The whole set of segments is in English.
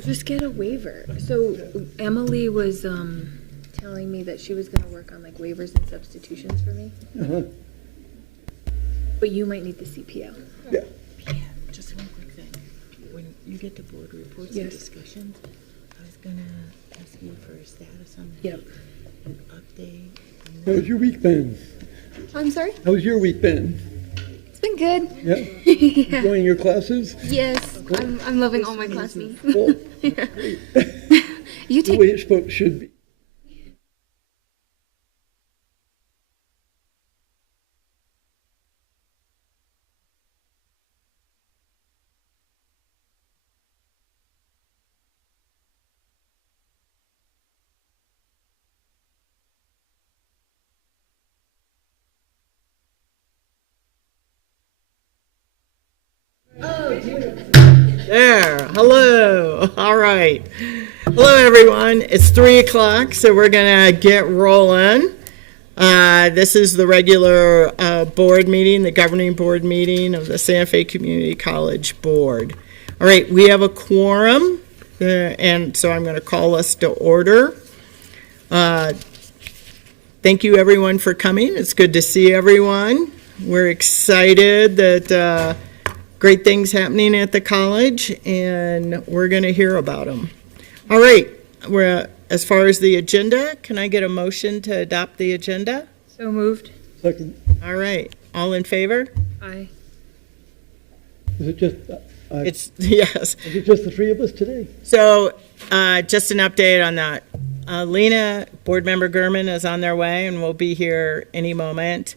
Just get a waiver. So Emily was telling me that she was going to work on like waivers and substitutions for me. Uh-huh. But you might need the CPL. Yeah. Yeah, just one quick thing. When you get the board reports and Yes. discussions, I was gonna ask you for a status on Yep. an update. How's your week been? I'm sorry? How's your week been? It's been good. Yeah? Yeah. Enjoying your classes? Yes, I'm loving all my classes. Cool. Yeah. Great. You The take way it should be. There, hello, all right. Hello, everyone. It's 3 o'clock, so we're gonna get rolling. This is the regular board meeting, the governing board meeting of the Santa Fe Community College Board. All right, we have a quorum, and so I'm gonna call us to order. Thank you, everyone, for coming. It's good to see everyone. We're excited that great things happening at the college, and we're going to hear about them. All right, as far as the agenda, can I get a motion to adopt the agenda? So moved. Second, All right, all in favor? Aye. is it just, Yes. is it just the three of us today? So just an update on that. Lena, board member Gurman is on their way and will be here any moment.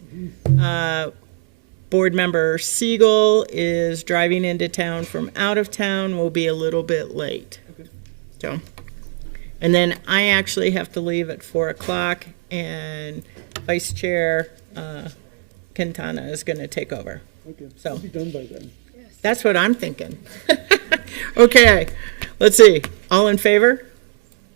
Board member Siegel is driving into town from out of town, will be a little bit late. So, and then I actually have to leave at 4 o'clock, and Vice Chair Quintana is going to take over. Okay, So. I'll be done by then. That's what I'm thinking. Okay, let's see. All in favor?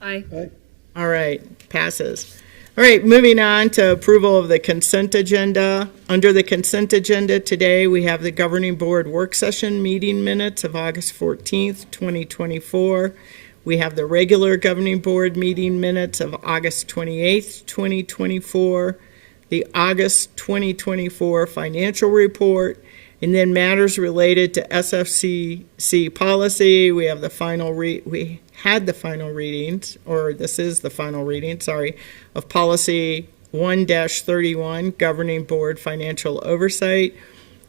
Aye. Aye. All right, passes. All right, moving on to approval of the consent agenda. Under the consent agenda today, we have the governing board work session meeting minutes of August 14th, 2024. We have the regular governing board meeting minutes of August 28th, 2024, the August 2024 financial report, and then matters related to SFCC policy. We have the we had the final readings, or this is the final reading, sorry, of policy 1-31, governing board financial oversight,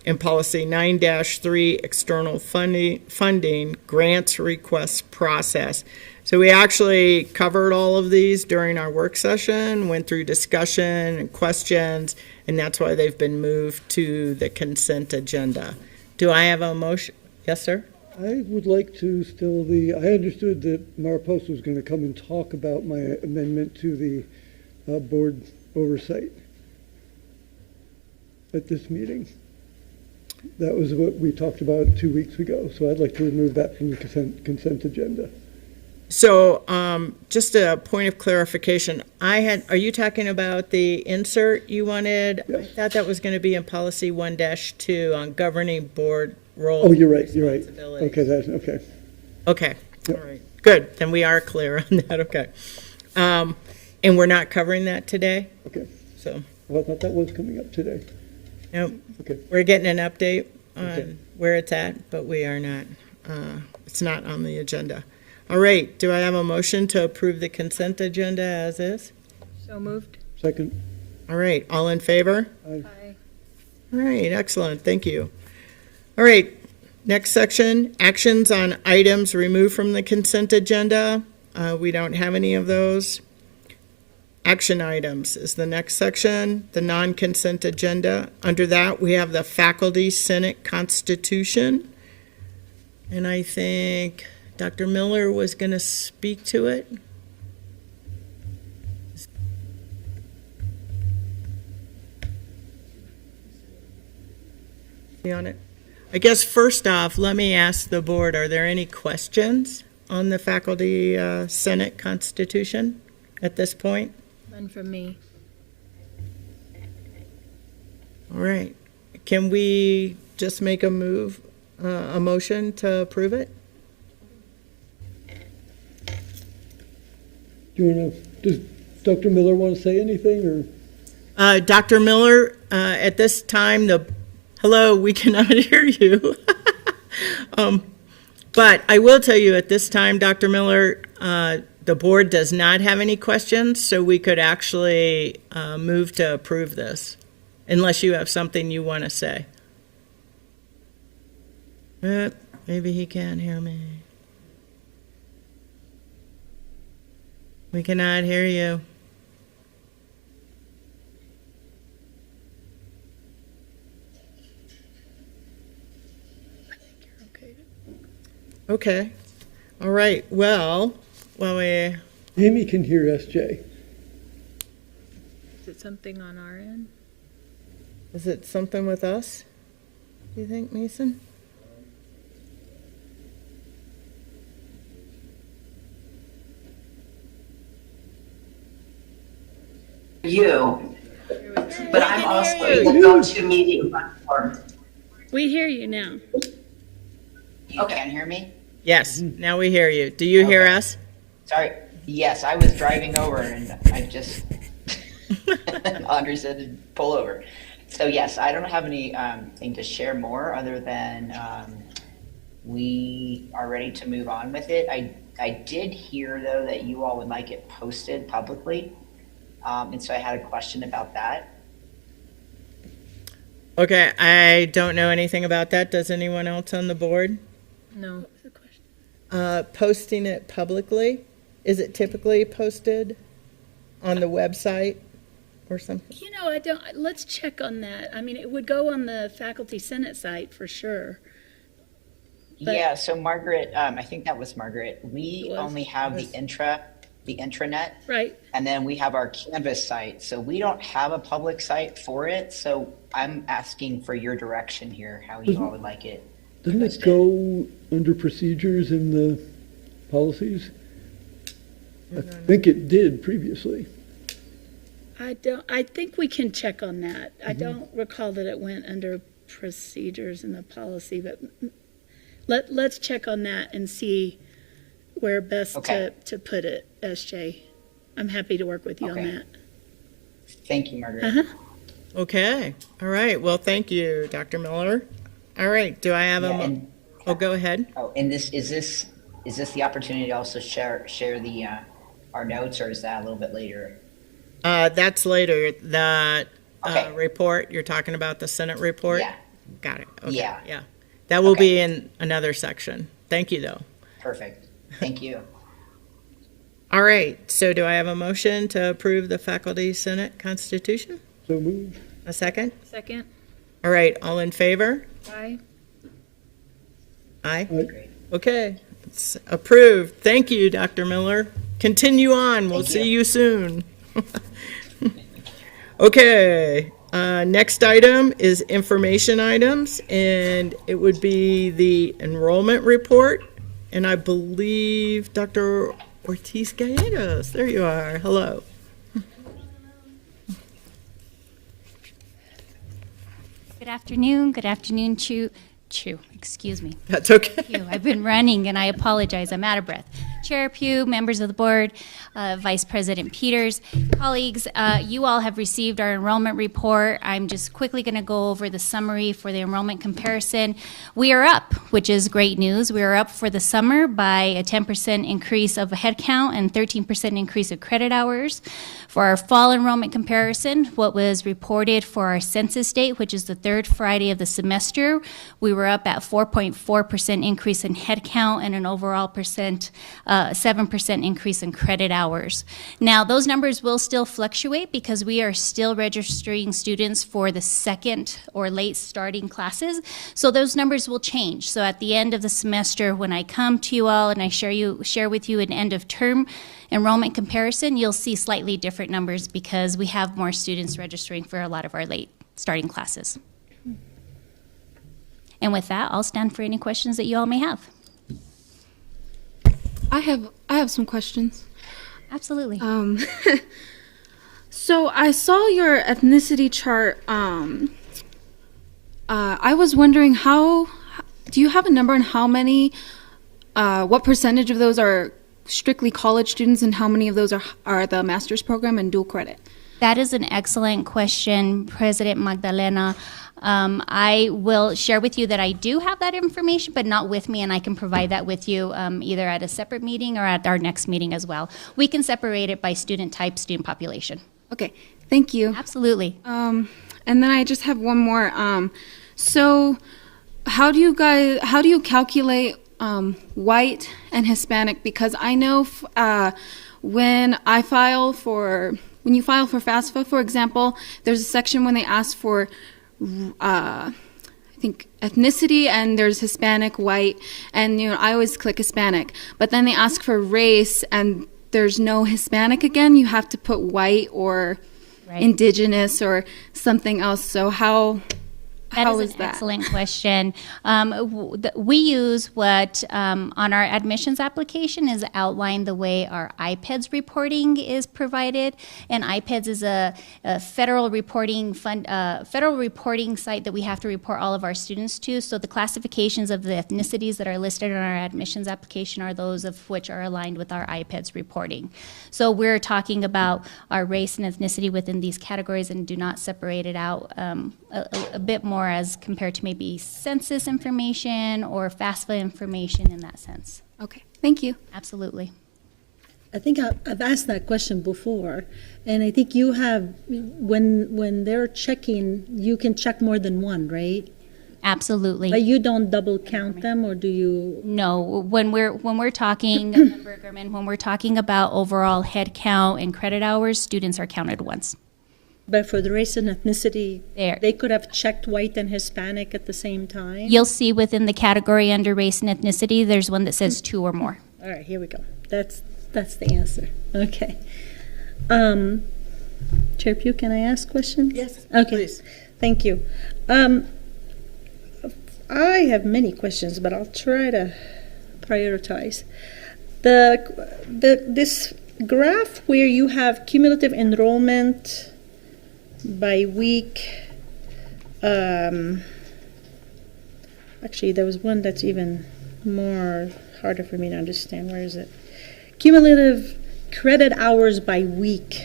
and policy 9-3, external funding grants request process. So we actually covered all of these during our work session, went through discussion and questions, and that's why they've been moved to the consent agenda. Do I have a motion? Yes, sir? I would like to still I understood that Mariposa was going to come and talk about my amendment to the board oversight at this meeting. That was what we talked about 2 weeks ago, so I'd like to remove that from the consent agenda. So just a point of clarification, are you talking about the insert you wanted? Yes. I thought that was going to be in policy 1-2 on governing board roles. Oh, you're right. Responsibilities. Okay, that's, okay. Okay, Yep. all right, good, then we are clear on that, okay. And we're not covering that today, Okay. so, Well, I thought that was coming up today. no, Okay. we're getting an update on Okay. where it's at, but we are not, it's not on the agenda. All right, do I have a motion to approve the consent agenda as is? So moved. Second. All right, all in favor? Aye. Aye. All right, excellent, thank you. All right, next section, actions on items removed from the consent agenda. We don't have any of those. Action items is the next section, the non-consent agenda. Under that, we have the Faculty Senate Constitution. And I think Dr. Miller was going to speak to it. On it. I guess first off, let me ask the board, are there any questions on the Faculty Senate Constitution at this point? None from me. All right. Can we just make a motion to approve it? Does Dr. Miller want to say anything, or? Dr. Miller, at this time, hello, we cannot hear you. But I will tell you at this time, Dr. Miller, the board does not have any questions, so we could actually move to approve this, unless you have something you want to say. Maybe he can't hear me. We cannot hear you. Okay. All right. Well, Amy can hear SJ. Is it something on our end? is it something with us? Do you think, Mason? You, but I'm also able to go to meeting platform. We hear you now. Okay, can you hear me? Yes. Now we hear you. Do you hear Okay. us? Sorry. Yes, I was driving over and I just Andre said to pull over. So yes, I don't have any thing to share more other than we are ready to move on with it. I did hear though that you all would like it posted publicly, and so I had a question about that. Okay. I don't know anything about that. Does anyone else on the board? No. Posting it publicly? Is it typically posted on the website or something? You know, I don't, let's check on that. I mean, it would go on the Faculty Senate site for sure. But- Yeah, so Margaret, I think that was Margaret. We It was. only have the intranet, Right. and then we have our Canvas site. So we don't have a public site for it. So I'm asking for your direction here, how you all would like it. Doesn't it posted. go under procedures in the policies? I think it did previously. I think we can check on that. I don't recall that it went under procedures in the policy, but let's check on that and see where best Okay. to put it, SJ. I'm happy to work with you on Okay. that. Thank you, Margaret. Uh-huh. Okay. All right. Well, thank you, Dr. Miller. All right. Do I have Yeah, and, go ahead. and is this the opportunity to also share the our notes, or is that a little bit later? That's later. The Okay. report, you're talking about the Senate report? Yeah, Got it. Okay. Yeah. Yeah. That will Okay. be in another section. Thank you, though. perfect. Thank you. All right. So do I have a motion to approve the Faculty Senate Constitution? So moved. A second? Second? All right. All in favor? Aye. Aye. Aye. Great. Okay. It's approved. Thank you, Dr. Miller. Continue on. We'll Thank see you. you soon. Okay. Next item is information items, and it would be the enrollment report. And I believe Dr. Ortiz Gallegos, there you are. Hello. Good afternoon, Chew, excuse me. That's okay. Pugh. I've been running and I apologize, I'm out of breath. Chair Pugh, members of the board, Vice President Peters, colleagues, you all have received our enrollment report. I'm just quickly going to go over the summary for the enrollment comparison. We are up, which is great news. We are up for the summer by a 10% increase of headcount and 13% increase of credit hours. For our fall enrollment comparison, what was reported for our census date, which is the third Friday of the semester, we were up at 4.4% increase in headcount and an overall 7% increase in credit hours. Now, those numbers will still fluctuate because we are still registering students for the second or late starting classes. So those numbers will change. So at the end of the semester, when I come to you all and I share with you an end of term enrollment comparison, you'll see slightly different numbers because we have more students registering for a lot of our late starting classes. And with that, I'll stand for any questions that you all may have. I have some questions. Absolutely. So I saw your ethnicity chart. I was wondering do you have a number on how many, what percentage of those are strictly college students and how many of those are the master's program and dual credit? That is an excellent question, President Magdalena. I will share with you that I do have that information, but not with me, and I can provide that with you either at a separate meeting or at our next meeting as well. We can separate it by student type, student population. Okay, thank you. Absolutely. And then I just have one more. So how do you calculate white and Hispanic? Because I know when you file for FAFSA, for example, there's a section when they ask for I think ethnicity, and there's Hispanic, white, and I always click Hispanic. But then they ask for race, and there's no Hispanic again. You have to put white or indigenous or something else. So how is an that? Excellent question. We use what on our admissions application is outlined the way our IPEDS reporting is provided, and IPEDS is a federal reporting site that we have to report all of our students to. So the classifications of the ethnicities that are listed on our admissions application are those of which are aligned with our IPEDS reporting. So we're talking about our race and ethnicity within these categories and do not separate it out a bit more as compared to maybe census information or FAFSA information in that sense. Okay, thank you. Absolutely. I think I've asked that question before, and I think you have, when they're checking, you can check more than one, right? Absolutely. But you don't double count them, or do you? No, when we're talking, Member Gurman, when we're talking about overall head count and credit hours, students are counted once. But for the race and ethnicity, There. they could have checked white and Hispanic at the same time? You'll see within the category under race and ethnicity, there's one that says 2 or more. All right, here we go. That's the answer. Okay. Chair Pugh, can I ask questions? Yes, Okay. please. Thank you. I have many questions, but I'll try to prioritize. This graph where you have cumulative enrollment by week, actually there was one that's even more harder for me to understand. Where is it? Cumulative credit hours by week.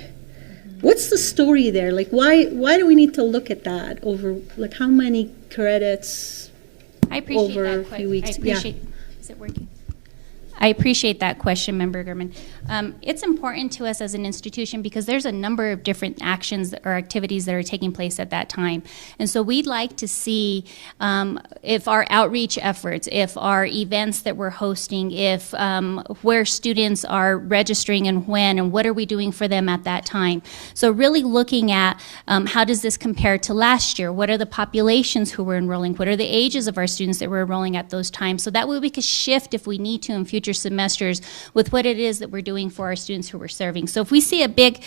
What's the story there? Like, why do we need to look at that over, like, how many credits I appreciate over that a few weeks? Is it working? I appreciate that question, Member Gurman. It's important to us as an institution because there's a number of different actions or activities that are taking place at that time. And so we'd like to see if our outreach efforts, if our events that we're hosting, if where students are registering and when, and what are we doing for them at that time. So really looking at how does this compare to last year? What are the populations who were enrolling? What are the ages of our students that were enrolling at those times? So that way we could shift if we need to in future semesters with what it is that we're doing for our students who we're serving. So if we see a big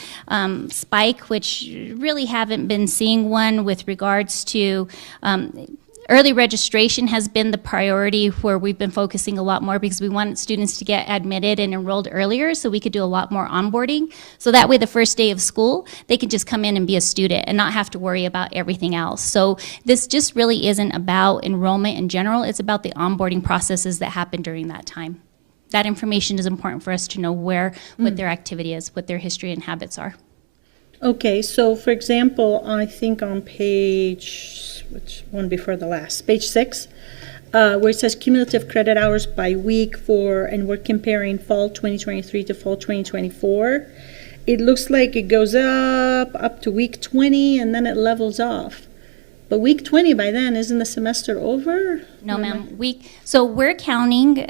spike, which really haven't been seeing one with regards to early registration has been the priority where we've been focusing a lot more because we want students to get admitted and enrolled earlier so we could do a lot more onboarding. So that way the first day of school, they can just come in and be a student and not have to worry about everything else. So this just really isn't about enrollment in general. It's about the onboarding processes that happen during that time. That information is important for us to know what their activity is, what their history and habits are. Okay, so for example, I think on page, which one before the last, page 6, where it says cumulative credit hours by week and we're comparing fall 2023 to fall 2024, it looks like it goes up to week 20 and then it levels off. But week 20 by then, isn't the semester over? No, ma'am. So we're counting,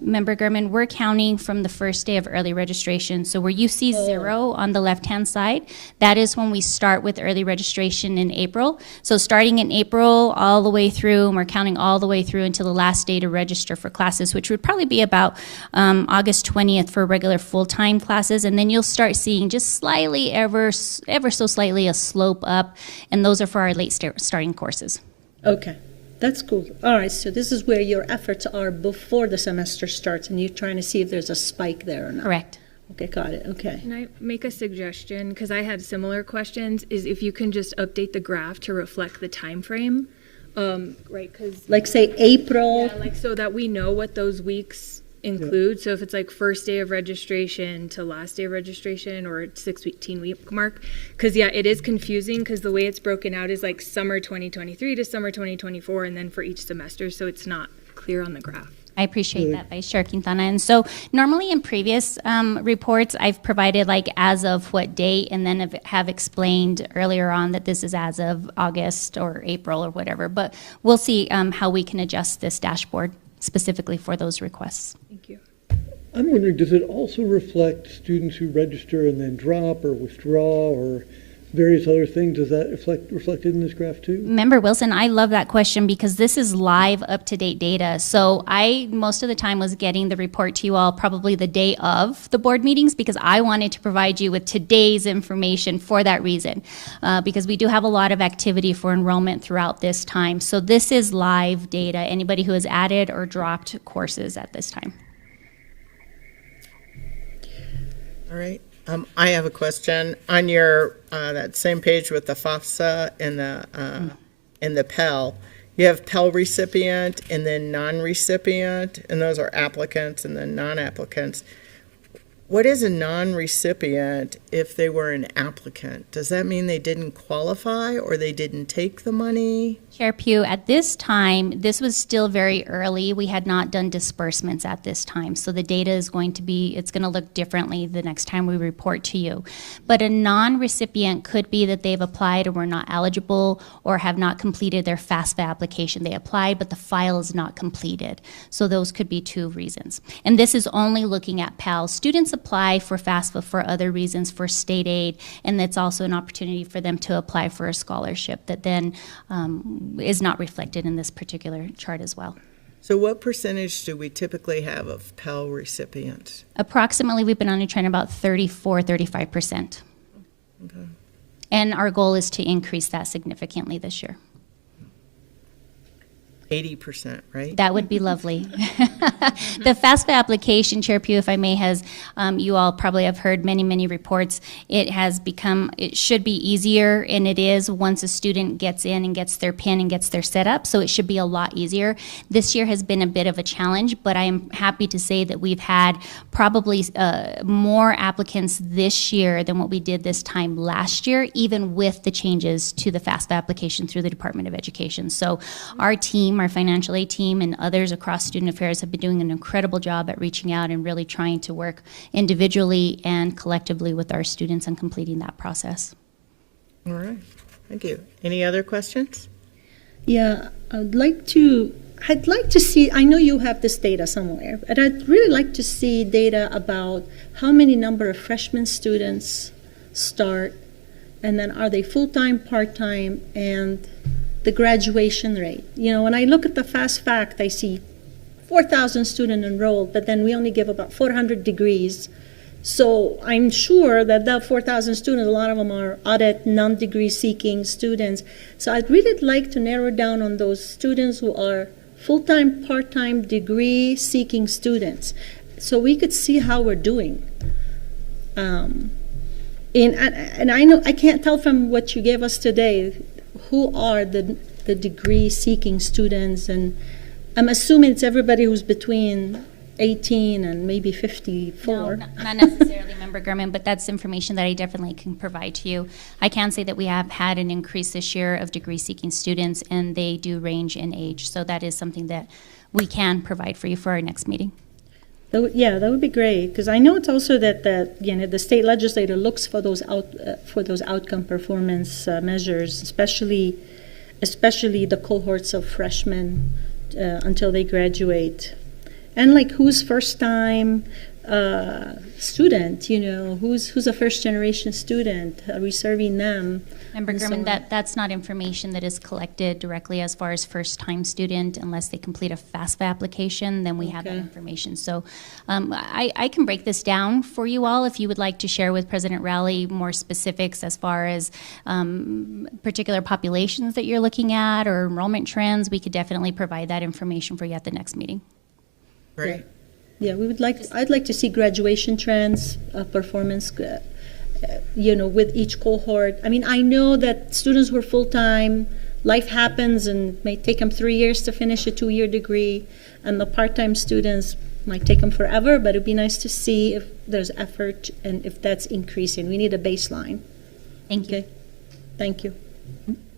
Member Gurman, we're counting from the first day of early registration. So where you see 0 on the left-hand side, that is when we start with early registration in April. So starting in April all the way through, and we're counting all the way through until the last day to register for classes, which would probably be about August 20th for regular full-time classes. And then you'll start seeing just slightly, ever so slightly, a slope up. And those are for our late starting courses. Okay. That's cool. All right, so this is where your efforts are before the semester starts, and you're trying to see if there's a spike there or not. Correct. Okay, got it. Okay. Can I make a suggestion? Because I had similar questions, is if you can just update the graph to reflect the time frame, right? Because Like say April. like so that we know what those weeks include. So if it's like first day of registration to last day of registration or 16-week mark, because yeah, it is confusing because the way it's broken out is like summer 2023 to summer 2024, and then for each semester, so it's not clear on the graph. I appreciate that, Vice Chair Quintana. And so normally in previous reports, I've provided like as of what date, and then have explained earlier on that this is as of August or April or whatever. But we'll see how we can adjust this dashboard specifically for those requests. Thank you. I'm wondering, does it also reflect students who register and then drop or withdraw or various other things? Does that reflected in this graph too? Member Wilson, I love that question because this is live, up-to-date data. So I, most of the time, was getting the report to you all probably the day of the board meetings because I wanted to provide you with today's information for that reason, because we do have a lot of activity for enrollment throughout this time. So this is live data, anybody who has added or dropped courses at this time. All right. I have a question on your that same page with the FAFSA and the Pell. You have Pell recipient and then non-recipient, and those are applicants and then non-applicants. What is a non-recipient if they were an applicant? Does that mean they didn't qualify or they didn't take the money? Chair Pugh, at this time, this was still very early. We had not done disbursements at this time. So the data is going to be, it's going to look differently the next time we report to you. But a non-recipient could be that they've applied or were not eligible or have not completed their FAFSA application. They applied, but the file is not completed. So those could be two reasons. And this is only looking at Pell. Students apply for FAFSA for other reasons, for state aid, and that's also an opportunity for them to apply for a scholarship that then is not reflected in this particular chart as well. So what percentage do we typically have of Pell recipients? Approximately, we've been on a trend about 35%. Okay. And our goal is to increase that significantly this year. 80%, right? That would be lovely. The FAFSA application, Chair Pugh, if I may, has, you all probably have heard many reports. It has become, it should be easier, and it is once a student gets in and gets their PIN and gets their setup, so it should be a lot easier. This year has been a bit of a challenge, but I am happy to say that we've had probably more applicants this year than what we did this time last year, even with the changes to the FAFSA application through the Department of Education. So our team, our financial aid team, and others across student affairs have been doing an incredible job at reaching out and really trying to work individually and collectively with our students and completing that process. All right, thank you. Any other questions? Yeah, I'd like to see, I know you have this data somewhere, but I'd really like to see data about how many number of freshman students start, and then are they full-time, part-time, and the graduation rate. You know, when I look at the fast fact, I see 4,000 students enrolled, but then we only give about 400 degrees. So I'm sure that 4,000 students, a lot of them are audit, non-degree seeking students. So I'd really like to narrow down on those students who are full-time, part-time, degree seeking students, so we could see how we're doing. And I know, I can't tell from what you gave us today who are the degree-seeking students, and I'm assuming it's everybody who's between 18 and maybe 54. No, not necessarily, Member Gurman, but that's information that I definitely can provide to you. I can say that we have had an increase this year of degree-seeking students, and they do range in age, so that is something that we can provide for you for our next meeting. Yeah, that would be great, because I know it's also that the state legislature looks for those outcome performance measures, especially the cohorts of freshmen until they graduate, and like who's first time student, you know, who's a first generation student, are we serving them? Member Gurman, that's not information that is collected directly as far as first-time student unless they complete a FAFSA application, then we have that information. So I can break this down for you all if you would like to share with President Rowley more specifics as far as particular populations that you're looking at or enrollment trends. We could definitely provide that information for you at the next meeting. Great. Yeah, I'd like to see graduation trends, performance, you know, with each cohort. I mean, I know that students who are full-time, life happens and may take them 3 years to finish a 2-year degree, and the part-time students, might take them forever, but it'd be nice to see if there's effort and if that's increasing. We need a baseline. Thank you. Okay, thank you.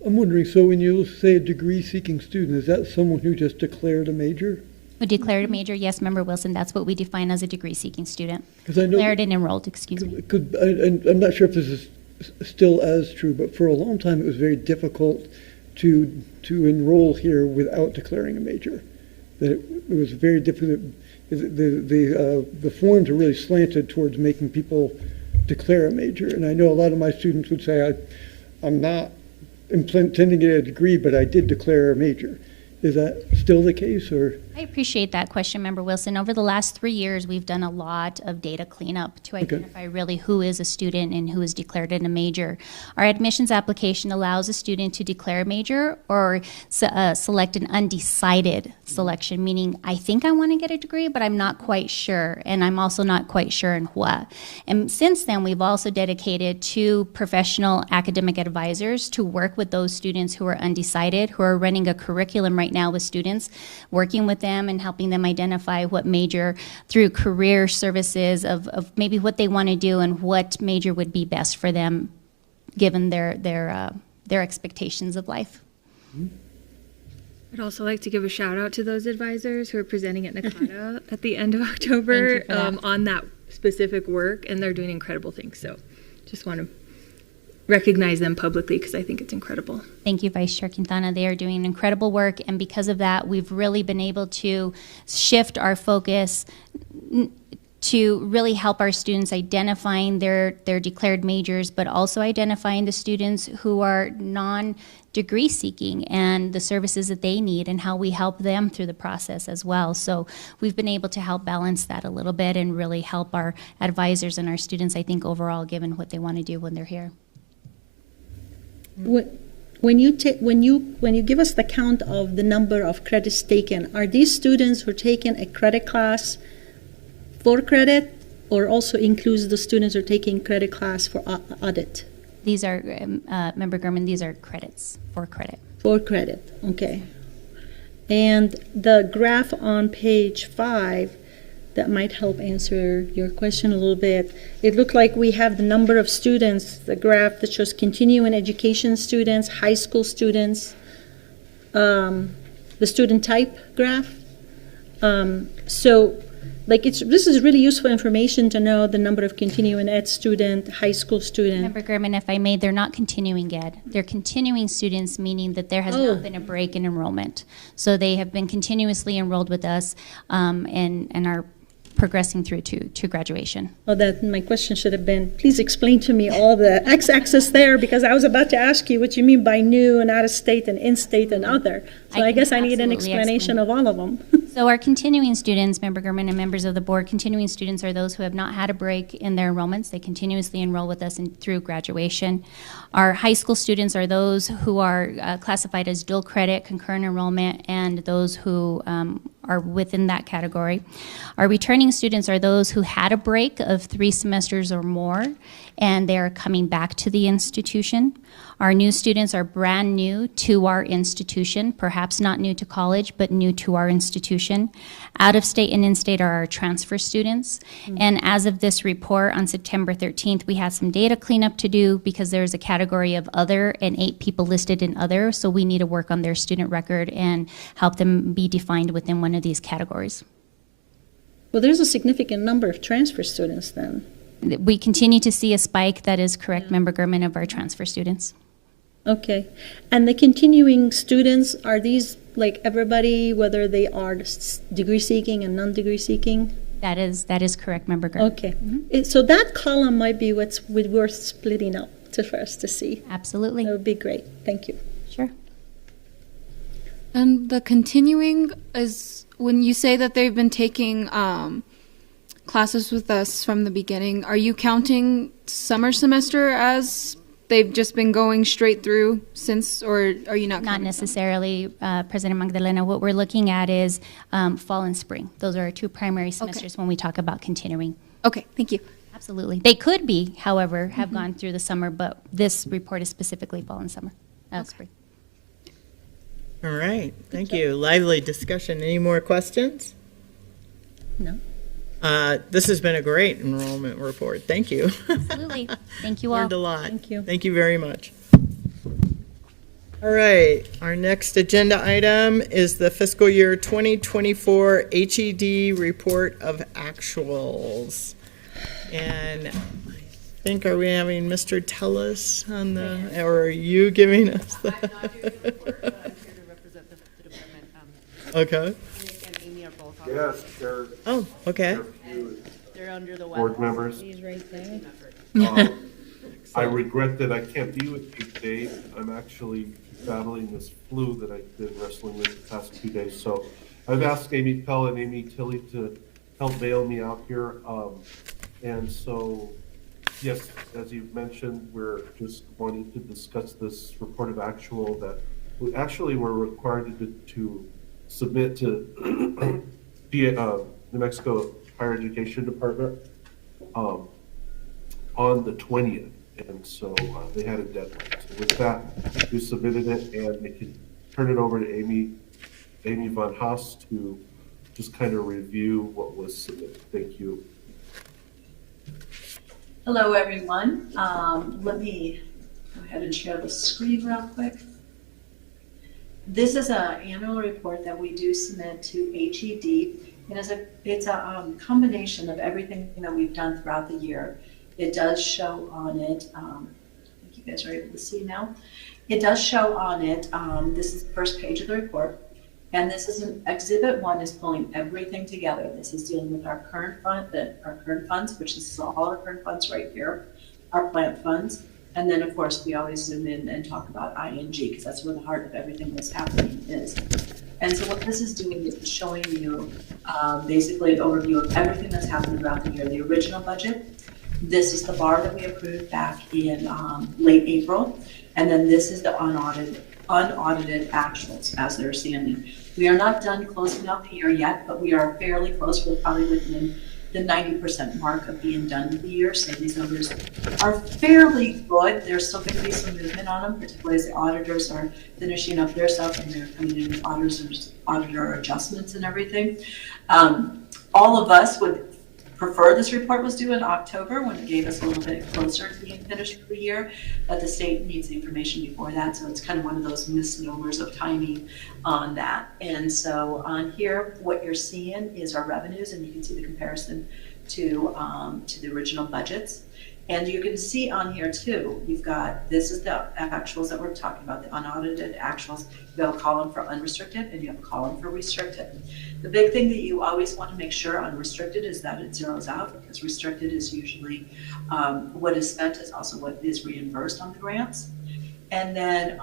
I'm wondering, so when you say a degree-seeking student, is that someone who just declared a major? Who declared a major? Yes, Member Wilson, that's what we define as a degree-seeking student. Because I know, Declared and enrolled, excuse me. and I'm not sure if this is still as true, but for a long time it was very difficult to enroll here without declaring a major. That it was very difficult. The forms are really slanted towards making people declare a major, and I know a lot of my students would say, I'm not intending to get a degree, but I did declare a major. Is that still the case, or? I appreciate that question, Member Wilson. Over the last 3 years, we've done a lot of data cleanup to identify really who is a student and who is declared in a major. Our admissions application allows a student to declare a major or select an undecided selection, meaning I think I want to get a degree, but I'm not quite sure, and I'm also not quite sure in what. And since then, we've also dedicated 2 professional academic advisors to work with those students who are undecided, who are running a curriculum right now with students, working with them and helping them identify what major through career services of maybe what they want to do and what major would be best for them given their expectations of life. I'd also like to give a shout out to those advisors who are presenting at NACADA at the end of October on that specific work, and they're doing incredible things. So just want to recognize them publicly because I think it's incredible. Thank you, Vice Chair Quintana. They are doing incredible work, and because of that, we've really been able to shift our focus to really help our students identifying their declared majors, but also identifying the students who are non-degree seeking and the services that they need and how we help them through the process as well. So we've been able to help balance that a little bit and really help our advisors and our students, I think, overall, given what they want to do when they're here. When you give us the count of the number of credits taken, are these students who are taking a credit class for credit, or also includes the students who are taking credit class for audit? These are, Member Gurman, these are credits, for credit. For credit, okay. And the graph on page 5, that might help answer your question a little bit. It looked like we have the number of students, the graph that shows continuing education students, high school students, the student type graph. So this is really useful information to know the number of continuing ed student, high school student. Member Gurman, if I may, they're not continuing ed. They're continuing students, meaning that there has not been a break in enrollment. So they have been continuously enrolled with us and are progressing through to graduation. Well, that my question should have been, please explain to me all the x-axis there, because I was about to ask you what you mean by new and out of state and in-state and other. So I guess I need an explanation of all of them. So our continuing students, Member Gurman and members of the board, continuing students are those who have not had a break in their enrollments. They continuously enroll with us through graduation. Our high school students are those who are classified as dual credit, concurrent enrollment, and those who are within that category. Our returning students are those who had a break of 3 semesters or more, and they are coming back to the institution. Our new students are brand new to our institution, perhaps not new to college, but new to our institution. Out of state and in-state are our transfer students. And as of this report on September 13th, we had some data cleanup to do because there's a category of other and 8 people listed in other, so we need to work on their student record and help them be defined within one of these categories. Well, there's a significant number of transfer students then. We continue to see a spike, that is correct, Member Gurman, of our transfer students. Okay. And the continuing students, are these like everybody, whether they are degree seeking and non-degree seeking? That is correct, Member Gurman. Okay. So that column might be what's worth splitting up for us to see. Absolutely. That would be great. Thank you. Sure. And the continuing is when you say that they've been taking classes with us from the beginning, are you counting summer semester as they've just been going straight through since, or are you not? Not necessarily, President Magdalena. What we're looking at is fall and spring. Those are our 2 primary semesters when we talk about continuing. Okay, thank you. Absolutely. They could be, however, have gone through the summer, but this report is specifically fall and summer. Spring. All right, thank you. Lively discussion. Any more questions? No. This has been a great enrollment report. Thank you. Absolutely. Thank you all. Learned a lot. Thank you. Thank you very much. All right, our next agenda item is the fiscal year 2024 HED report of actuals. And I think, are we having Mr. Tellis on the, or are you giving us the? I'm not here to report, I'm here to represent the department. Okay. Nick and Amy are both on. Yes, they're, Oh, okay. They're under the board weather. members. He's right there. I regret that I can't be with you today. I'm actually battling this flu that I've been wrestling with the past 2 days. So I've asked Amy Pell and Amy Tilley to help bail me out here. And so, yes, as you've mentioned, we're just wanting to discuss this report of actual that we actually were required to submit to the New Mexico Higher Education Department on the 20th. And so they had a deadline. So with that, we submitted it, and they could turn it over to Amy Von Haas to just kind of review what was submitted. Thank you. Hello, everyone. Let me go ahead and share the screen real quick. This is an annual report that we do submit to HED. And it's a combination of everything that we've done throughout the year. It does show on it, I think you guys are able to see now. It does show on it, this is the first page of the report. And this is exhibit 1 is pulling everything together. This is dealing with our current funds, which is all our current funds right here, our plant funds. And then of course we always zoom in and talk about ING because that's where the heart of everything that's happening is. And so what this is doing is showing you basically an overview of everything that's happened throughout the year. The original budget, this is the bar that we approved back in late April. And then this is the unaudited actuals as they're standing. We are not done closing out the year yet, but we are fairly close. We're probably within the 90% mark of being done with the year. So these numbers are fairly good. There's still going to be some movement on them, particularly as the auditors are finishing up their stuff and they're coming in with auditor adjustments and everything. All of us would prefer this report was due in October when it gave us a little bit closer to being finished for the year, but the state needs the information before that, so it's kind of one of those misnomers of timing on that. And so on here, what you're seeing is our revenues, and you can see the comparison to the original budgets. And you can see on here too, you've got, this is the actuals that we're talking about, the unaudited actuals. You have a column for unrestricted and you have a column for restricted. The big thing that you always want to make sure on restricted is that it zeroes out, because restricted is usually what is spent is also what is reimbursed on the grants. And then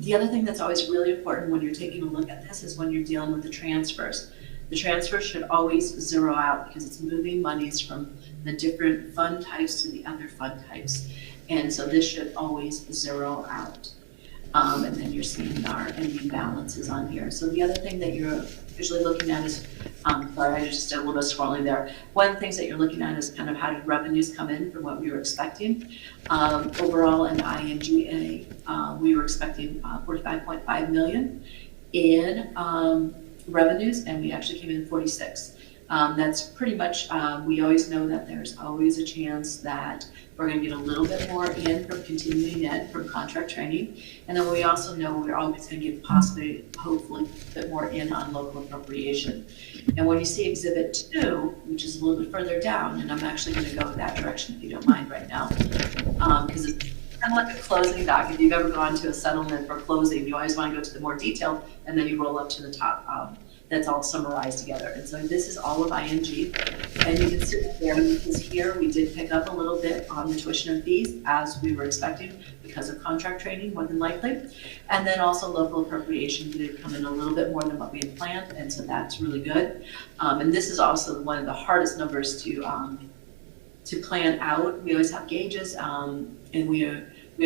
the other thing that's always really important when you're taking a look at this is when you're dealing with the transfers. The transfer should always zero out because it's moving monies from the different fund types to the other fund types. And so this should always zero out. And then you're seeing our ending balances on here. So the other thing that you're usually looking at is, sorry, I just did a little bit of scrolling there. One of the things that you're looking at is kind of how did revenues come in from what we were expecting. Overall in the INGA, we were expecting 45.5 million in revenues, and we actually came in 46. That's pretty much, we always know that there's always a chance that we're going to get a little bit more in from continuing ed, from contract training. And then we also know we're always going to get possibly, hopefully, a bit more in on local appropriation. And when you see Exhibit 2, which is a little bit further down, and I'm actually going to go that direction if you don't mind right now, because it's kind of like a closing doc. If you've ever gone to a settlement for closing, you always want to go to the more detailed, and then you roll up to the top. That's all summarized together. And so this is all of ING. And you can see it there because here we did pick up a little bit on the tuition and fees as we were expecting because of contract training, more than likely. And then also local appropriation did come in a little bit more than what we had planned. And so that's really good. And this is also one of the hardest numbers to plan out. We always have gauges and we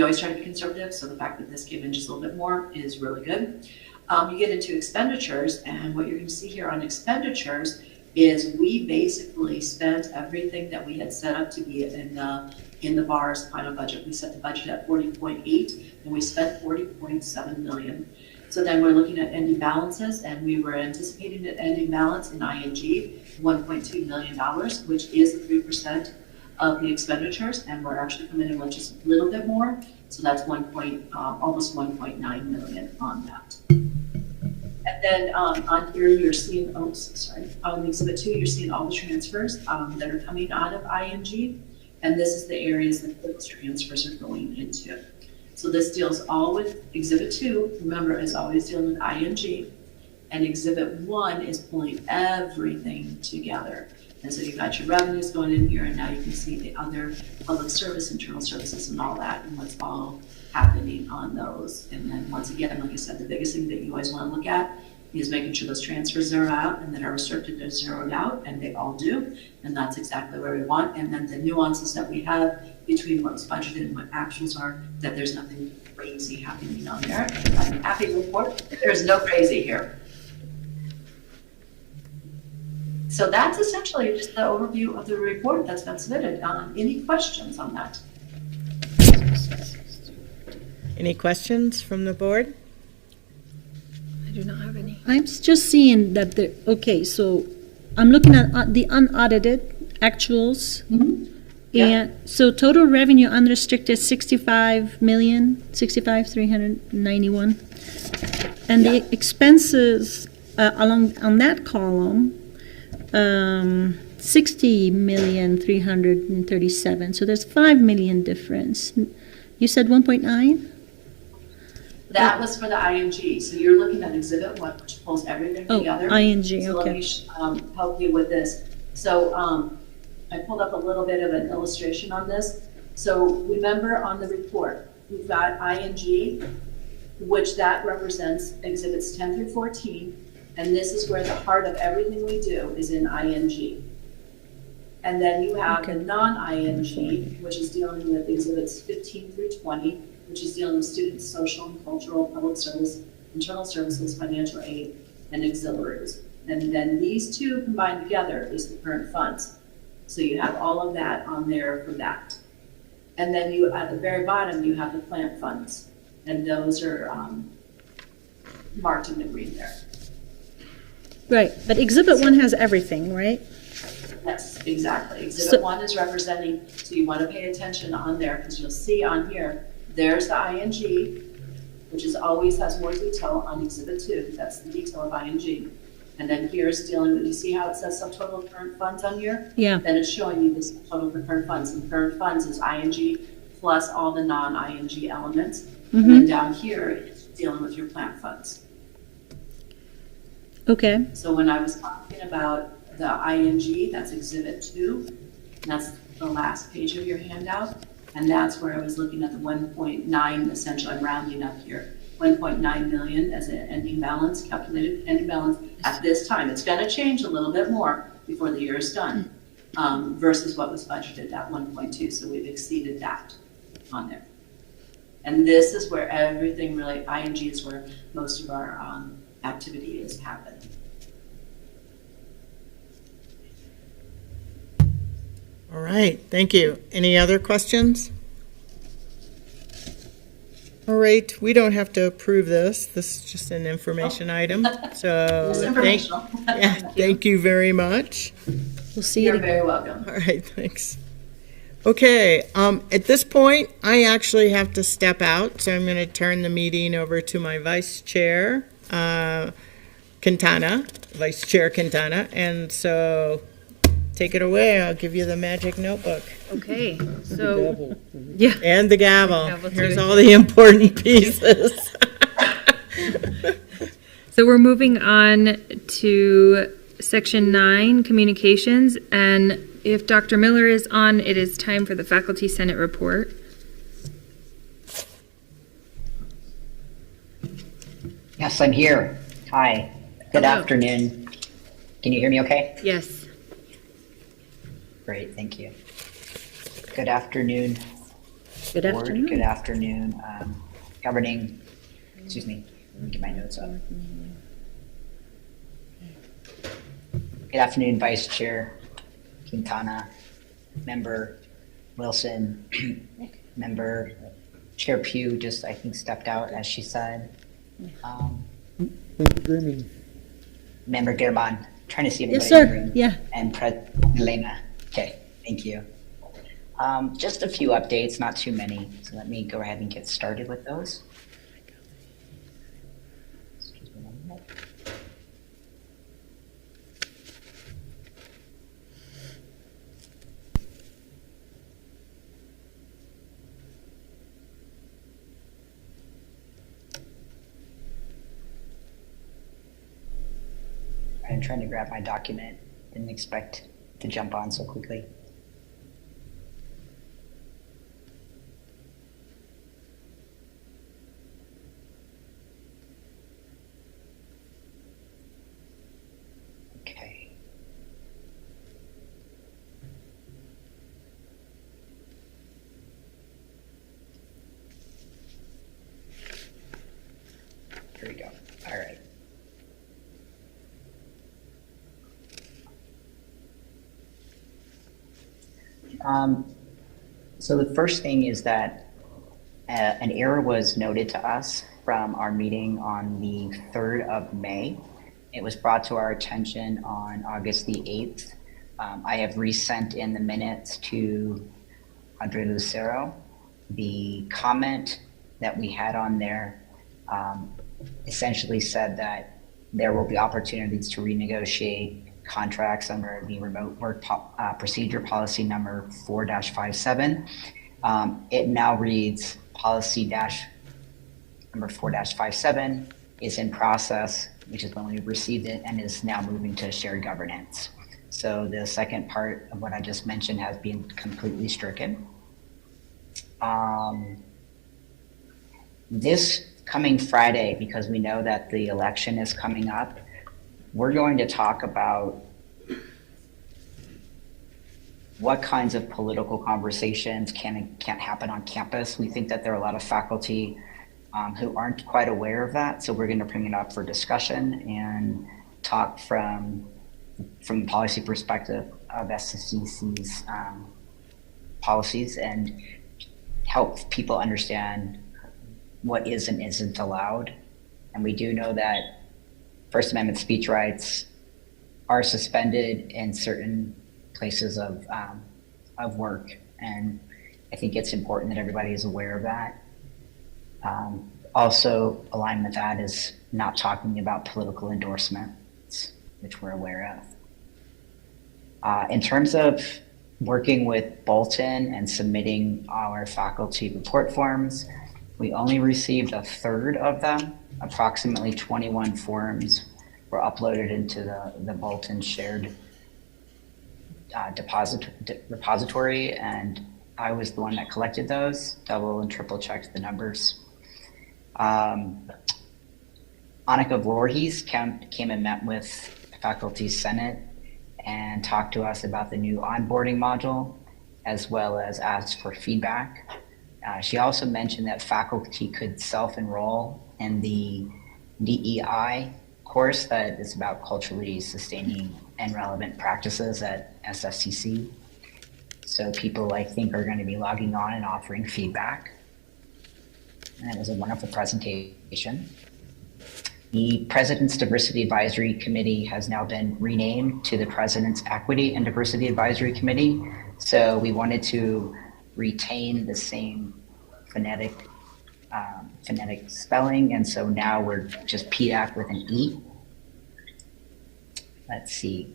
always try to be conservative. So the fact that this came in just a little bit more is really good. You get into expenditures, and what you're going to see here on expenditures is we basically spent everything that we had set up to be in the BAR's final budget. We set the budget at 40.8, and we spent 40.7 million. So then we're looking at ending balances, and we were anticipating an ending balance in ING, $1.2 million, which is 3% of the expenditures, and we're actually coming in with just a little bit more. So that's almost 1.9 million on that. And then on here, you're seeing, on Exhibit 2, you're seeing all the transfers that are coming out of ING, and this is the areas that those transfers are going into. So this deals all with Exhibit 2, remember, is always dealing with ING, and Exhibit 1 is pulling everything together. And so you've got your revenues going in here, and now you can see the other public service, internal services, and all that, and what's all happening on those. And then once again, like I said, the biggest thing that you always want to look at is making sure those transfers zero out and that are restricted are zeroed out, and they all do. And that's exactly where we want. And then the nuances that we have between what's budgeted and what actuals are, that there's nothing crazy happening on there. I'm happy to report there's no crazy here. So that's essentially just the overview of the report that's been submitted. Any questions on that? Any questions from the board? I do not have any. I'm just seeing that okay, so I'm looking at the unaudited actuals. Yeah. And so total revenue unrestricted 65,391. And the expenses on that column, 60,337. So there's 5 million difference. You said 1.9? That was for the ING. So you're looking at Exhibit 1, which pulls everything together. ING, So okay. let me help you with this. So I pulled up a little bit of an illustration on this. So remember on the report, we've got ING, which that represents Exhibits 10 through 14. And this is where the heart of everything we do is in ING. And then you have the non-ING, which is dealing with Exhibits 15 through 20, which is dealing with students, social and cultural, public service, internal services, financial aid, and auxiliaries. And then these two combined together is the current funds. So you have all of that on there for that. And then you, at the very bottom, you have the plant funds. And those are marked in the green there. Right, but Exhibit 1 has everything, right? Yes, exactly. Exhibit 1 is representing, so you want to pay attention on there, because you'll see on here, there's the ING, which always has more detail on Exhibit 2. That's the detail of ING. And then here's dealing with, you see how it says subtotal of current funds on here? Yeah. Then it's showing you the subtotal of the current funds. And current funds is ING plus all the non-ING elements. And then down here, it's dealing with your plant funds. Okay. So when I was talking about the ING, that's Exhibit 2, and that's the last page of your handout, and that's where I was looking at the 1.9, essentially, I'm rounding up here, 1.9 million as an ending balance, calculated ending balance at this time. It's going to change a little bit more before the year is done, versus what was budgeted at 1.2, so we've exceeded that on there. And this is where everything really, ING is where most of our activity is happening. All right, thank you. Any other questions? All right, we don't have to approve this. This is just an information item. So It's informational. thank you very much. We'll see you. You're very welcome. All right, thanks. Okay, at this point, I actually have to step out, so I'm going to turn the meeting over to my vice chair, Quintana, Vice Chair Quintana, and so take it away. I'll give you the magic notebook. Okay, so, yeah. And the gavel. Gavel, too. Here's all the important pieces. So we're moving on to Section 9, Communications, and if Dr. Miller is on, it is time for the Faculty Senate report. Yes, I'm here. Hi. Good Hello. afternoon. Can you hear me okay? Yes. Great, thank you. Good afternoon, Good board. afternoon. Good afternoon, governing, excuse me, let me get my notes up. Good afternoon, Vice Chair Quintana, Member Wilson, Member Chair Pugh just, I think, stepped out, as she said. Member German. Member German, trying to see everybody. Yes, sir. in the room. Yeah. And Elena. Okay, thank you. Just a few updates, not too many. So let me go ahead and get started with those. Excuse me one minute. I'm trying to grab my document. Didn't expect to jump on so quickly. Okay. Here we go. All right. So the first thing is that an error was noted to us from our meeting on the 3rd of May. It was brought to our attention on August the 8th. I have resent in the minutes to Andre Lucero. The comment that we had on there essentially said that there will be opportunities to renegotiate contracts under the remote work procedure policy number 4-57. It now reads policy number 4-57 is in process, which is when we received it, and is now moving to shared governance. So the second part of what I just mentioned has been completely stricken. This coming Friday, because we know that the election is coming up, we're going to talk about what kinds of political conversations can and can't happen on campus. We think that there are a lot of faculty who aren't quite aware of that, so we're going to bring it up for discussion and talk from the policy perspective of SFCC's policies and help people understand what is and isn't allowed. And we do know that First Amendment speech rights are suspended in certain places of work, and I think it's important that everybody is aware of that. Also, aligned with that is not talking about political endorsements, which we're aware of. In terms of working with Bolton and submitting our faculty report forms, we only received a third of them. Approximately 21 forms were uploaded into the Bolton shared repository, and I was the one that collected those, double and triple checked the numbers. Annika Voorhees came and met with Faculty Senate and talked to us about the new onboarding module, as well as asked for feedback. She also mentioned that faculty could self-enroll in the DEI course that is about culturally sustaining and relevant practices at SFCC. So people, I think, are going to be logging on and offering feedback. And it was a wonderful presentation. The President's Diversity Advisory Committee has now been renamed to the President's Equity and Diversity Advisory Committee. So we wanted to retain the same phonetic spelling, and so now we're just PDAC with an E. Let's see.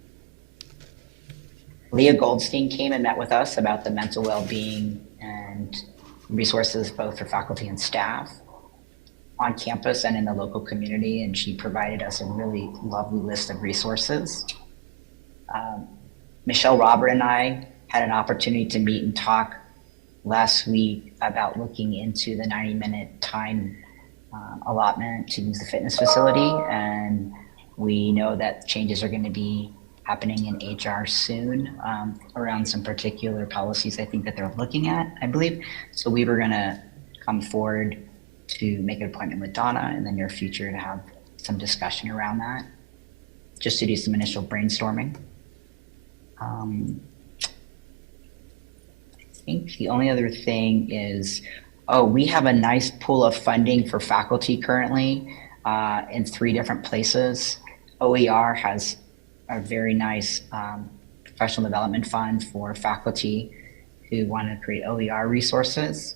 Leah Goldstein came and met with us about the mental well-being and resources both for faculty and staff on campus and in the local community, and she provided us a really lovely list of resources. Michelle Robert and I had an opportunity to meet and talk last week about looking into the 90-minute time allotment to use the fitness facility, and we know that changes are going to be happening in HR soon around some particular policies I think that they're looking at, I believe. So we were going to come forward to make an appointment with Donna in the near future to have some discussion around that, just to do some initial brainstorming. I think the only other thing is, we have a nice pool of funding for faculty currently. in 3 different places. OER has a very nice professional development fund for faculty who want to create OER resources.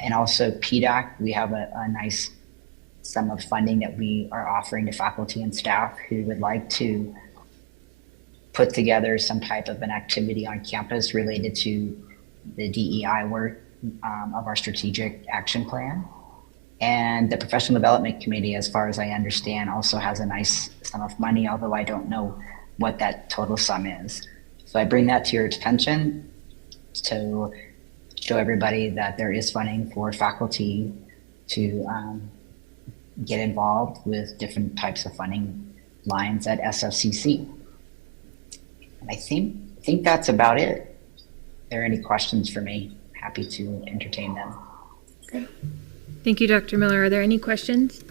And also PDAC, we have a nice sum of funding that we are offering to faculty and staff who would like to put together some type of an activity on campus related to the DEI work of our strategic action plan. And the Professional Development Committee, as far as I understand, also has a nice sum of money, although I don't know what that total sum is. So I bring that to your attention to show everybody that there is funding for faculty to get involved with different types of funding lines at SFCC. And I think that's about it. If there are any questions for me, happy to entertain them. Great. Thank you, Dr. Miller. Are there any questions?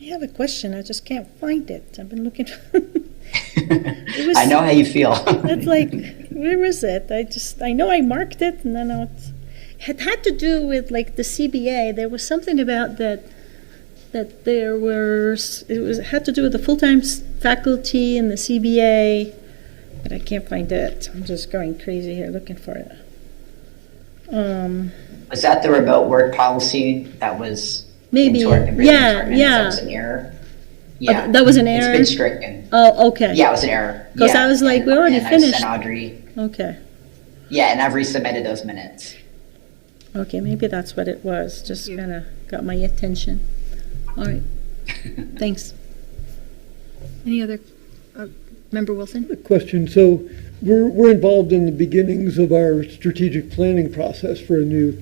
I have a question. I just can't find it. I've been looking. I know how you feel. It's like, where was it? I know I marked it, and then it had to do with like the CBA. There was something about that it had to do with the full-time faculty and the CBA, but I can't find it. I'm just going crazy here looking for it. Was that the remote work policy that was maybe? Into our Yeah. That was an error. Yeah, that was an error. It's been stricken. Oh, okay. Yeah, it was an error. Because I was like, we already finished. I sent Audrey. Okay. Yeah, and I've resubmitted those minutes. Okay, maybe that's what it was. Just kind of got my attention. All right. Thanks. Any other? Member Wilson? A question. So we're involved in the beginnings of our strategic planning process for a new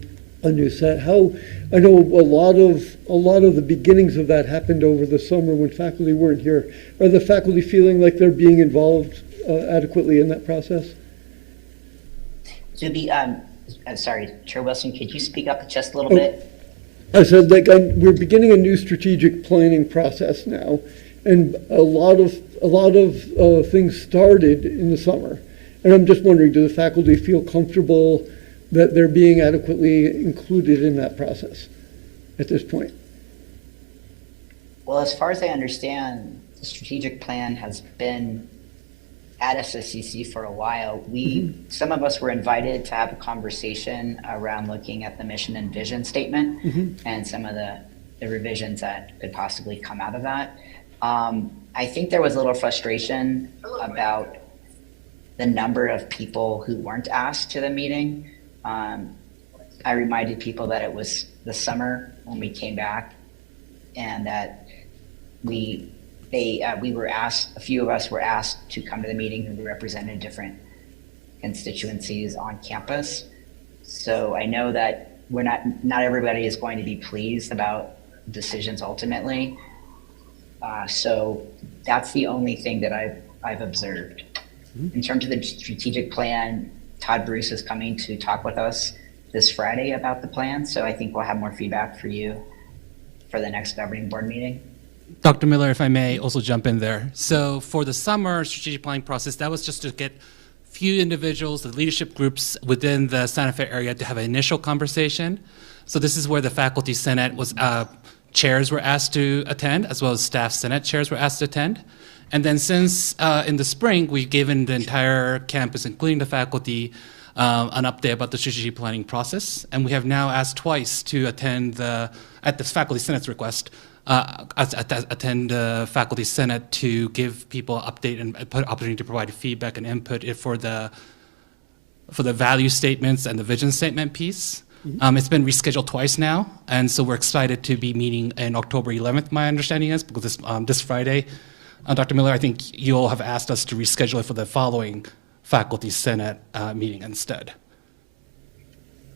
set. How I know a lot of the beginnings of that happened over the summer when faculty weren't here. Are the faculty feeling like they're being involved adequately in that process? Zuby, sorry, Chair Wilson, could you speak up just a little bit? I said, like, we're beginning a new strategic planning process now, and a lot of things started in the summer. And I'm just wondering, do the faculty feel comfortable that they're being adequately included in that process at this point? Well, as far as I understand, the strategic plan has been at SFCC for a while. Some of us were invited to have a conversation around looking at the mission and vision statement and some of the revisions that could possibly come out of that. I think there was a little frustration about the number of people who weren't asked to the meeting. I reminded people that it was the summer when we came back, and that we were asked, a few of us were asked to come to the meeting who represented different constituencies on campus. So I know that not everybody is going to be pleased about decisions ultimately. So that's the only thing that I've observed. In terms of the strategic plan, Todd Bruce is coming to talk with us this Friday about the plan. So I think we'll have more feedback for you for the next governing board meeting. Dr. Miller, if I may also jump in there. So for the summer strategic planning process, that was just to get few individuals, the leadership groups within the Santa Fe area to have an initial conversation. So this is where the faculty senate was, chairs were asked to attend, as well as staff senate chairs were asked to attend. And then since in the spring, we've given the entire campus, including the faculty, an update about the strategic planning process. And we have now asked twice to attend at the faculty senate's request, attend the faculty senate to give people an update and opportunity to provide feedback and input for the value statements and the vision statement piece. It's been rescheduled twice now, and so we're excited to be meeting in October 11th, my understanding is, because this Friday. Dr. Miller, I think you all have asked us to reschedule it for the following faculty senate meeting instead.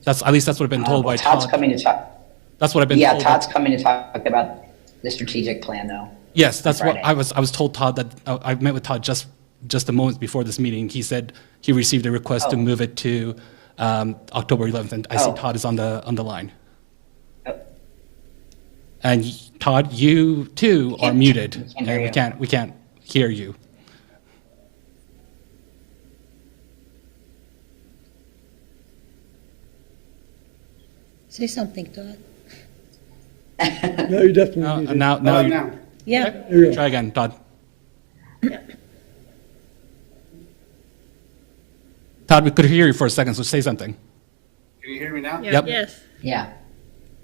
At least that's what I've been told by Todd's Todd. coming to talk. That's what I've been told. Yeah, Todd's coming to talk about the strategic plan, though. Yes, that's what Friday. I was told, Todd, that I met with Todd just a moment before this meeting. He said he received a request to move it to October 11th, and I see Todd is on the line. And Todd, you too are muted, and we can't hear you. Say something, Todd. No, you definitely need it. Now, you now. Yeah. There you go. try again, Todd. Todd, we could hear you for a second, so say something. Can you hear me now? Yep. Yes. Yeah.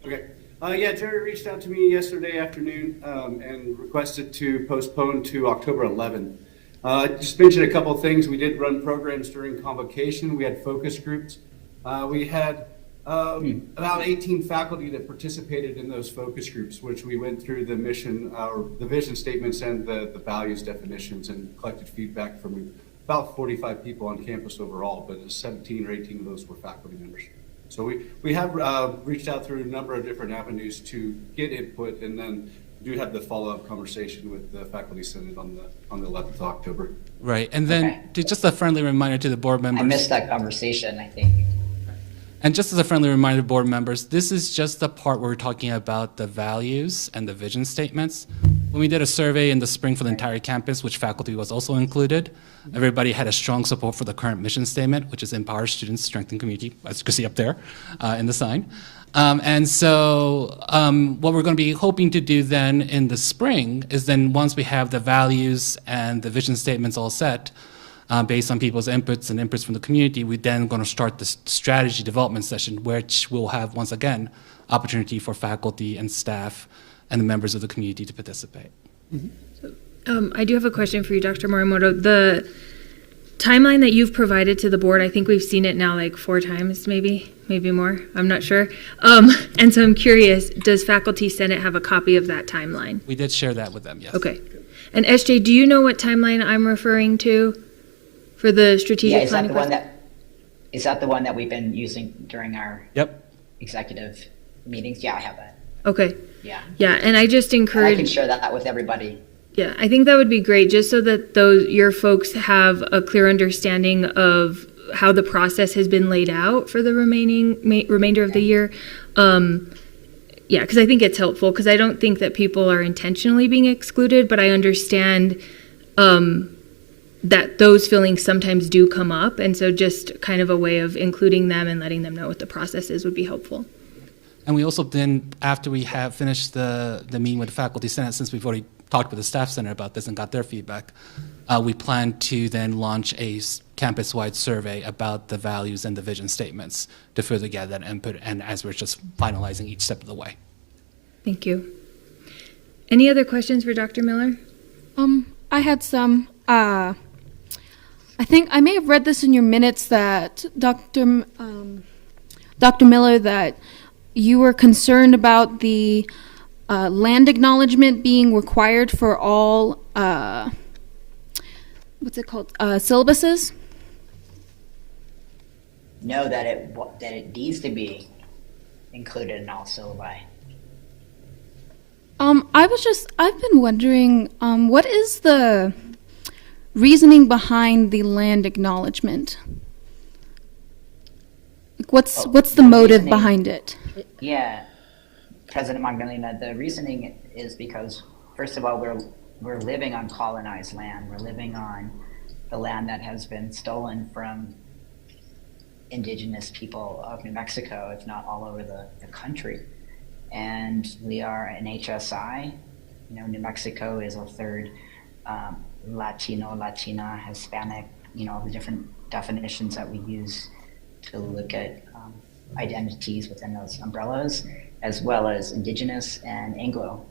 Okay. Yeah, Jerry reached out to me yesterday afternoon and requested to postpone to October 11th. Just mentioned a couple of things. We did run programs during convocation. We had focus groups. We had about 18 faculty that participated in those focus groups, which we went through the mission, or the vision statements and the values definitions, and collected feedback from about 45 people on campus overall, but 17 or 18 of those were faculty members. So we have reached out through a number of different avenues to get input, and then do have the follow-up conversation with the faculty senate on the 11th of October. Right, and then just a friendly reminder to the board members. I missed that conversation, I think. And just as a friendly reminder to board members, this is just the part where we're talking about the values and the vision statements. When we did a survey in the spring for the entire campus, which faculty was also included, everybody had a strong support for the current mission statement, which is empower students, strengthen community, as you can see up there in the sign. And so what we're going to be hoping to do then in the spring is then once we have the values and the vision statements all set, based on people's inputs and inputs from the community, we're then going to start this strategy development session, which will have, once again, opportunity for faculty and staff and the members of the community to participate. I do have a question for you, Dr. Morimoto. The timeline that you've provided to the board, I think we've seen it now like 4 times, maybe more. I'm not sure. And so I'm curious, does Faculty Senate have a copy of that timeline? We did share that with them, yes. Okay. And SJ, do you know what timeline I'm referring to for the strategic Is planning process? Is that the one that we've been using during our Yep. executive meetings? Yeah, I have that. Okay. Yeah. Yeah, and I just And I encourage. can share that with everybody. Yeah, I think that would be great, just so that your folks have a clear understanding of how the process has been laid out for the remainder of the year. Yeah, because I think it's helpful, because I don't think that people are intentionally being excluded, but I understand that those feelings sometimes do come up, and so just kind of a way of including them and letting them know what the process is would be helpful. And we also then, after we have finished the meeting with the Faculty Senate, since we've already talked with the Staff Center about this and got their feedback, we plan to then launch a campus-wide survey about the values and the vision statements to further gather that input, and as we're just finalizing each step of the way. Thank you. Any other questions for Dr. Miller? I had some. I think I may have read this in your minutes that Dr. Miller, that you were concerned about the land acknowledgement being required for all, what's it called, syllabuses? No, that it needs to be included in all syllabi. I've been wondering, what is the reasoning behind the land acknowledgement? Like what's the motive reasoning- behind it? Yeah, President Magdalena, the reasoning is because, first of all, we're living on colonized land. We're living on the land that has been stolen from indigenous people of New Mexico, if not all over the country. And we are an HSI. New Mexico is a third Latino, Latina, Hispanic, the different definitions that we use to look at identities within those umbrellas, as well as indigenous and Anglo.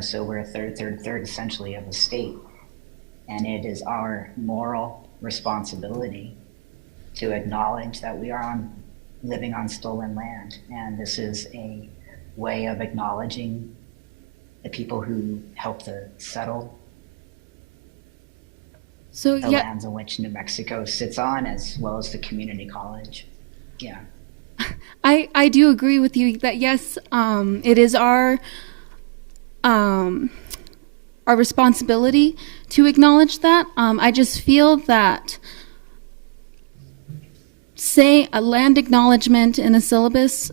So we're a third essentially of the state. And it is our moral responsibility to acknowledge that we are living on stolen land. And this is a way of acknowledging the people who helped to settle the lands in which New Mexico sits on, as well as the community college. Yeah. I do agree with you that yes, it is our responsibility to acknowledge that. I just feel that say a land acknowledgement in a syllabus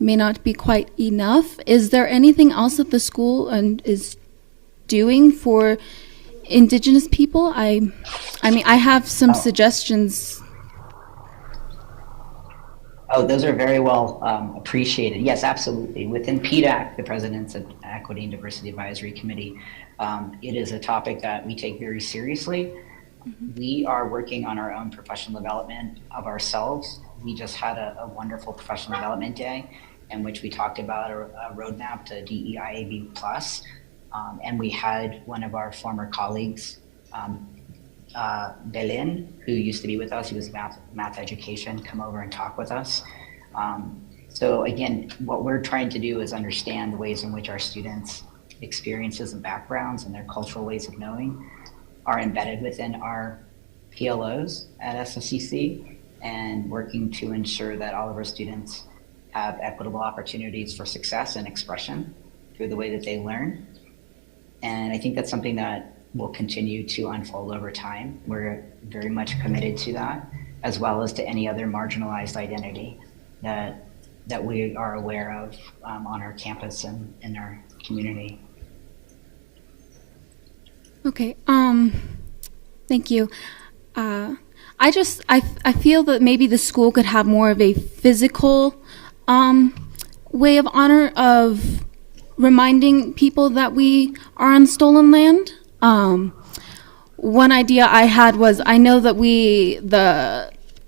may not be quite enough. Is there anything else that the school is doing for Indigenous people? I mean, I have some suggestions. Oh, those are very well appreciated. Yes, absolutely. Within PDAC, the President's Equity and Diversity Advisory Committee, it is a topic that we take very seriously. We are working on our own professional development of ourselves. We just had a wonderful professional development day in which we talked about a roadmap to DEIAB+. And we had one of our former colleagues, Belin, who used to be with us, he was math education, come over and talk with us. So again, what we're trying to do is understand the ways in which our students' experiences and backgrounds and their cultural ways of knowing are embedded within our PLOs at SFCC, and working to ensure that all of our students have equitable opportunities for success and expression through the way that they learn. And I think that's something that will continue to unfold over time. We're very much committed to that, as well as to any other marginalized identity that we are aware of on our campus and in our community. Okay, thank you. I feel that maybe the school could have more of a physical way of honor of reminding people that we are on stolen land. One idea I had was, I know that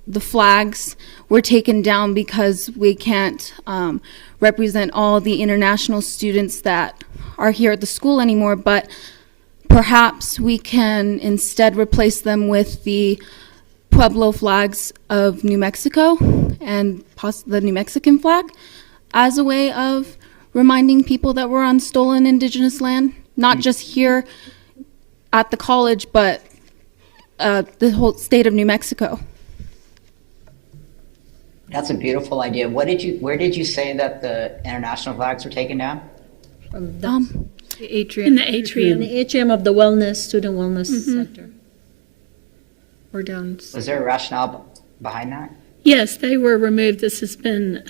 the flags were taken down because we can't represent all the international students that are here at the school anymore, but perhaps we can instead replace them with the Pueblo flags of New Mexico and the New Mexican flag as a way of reminding people that we're on stolen indigenous land, not just here at the college, but the whole state of New Mexico. That's a beautiful idea. Where did you say that the international flags were taken down? The atrium. In the atrium. In the atrium of the student wellness center. Or down. Was there a rationale behind that? Yes, they were removed. This has been,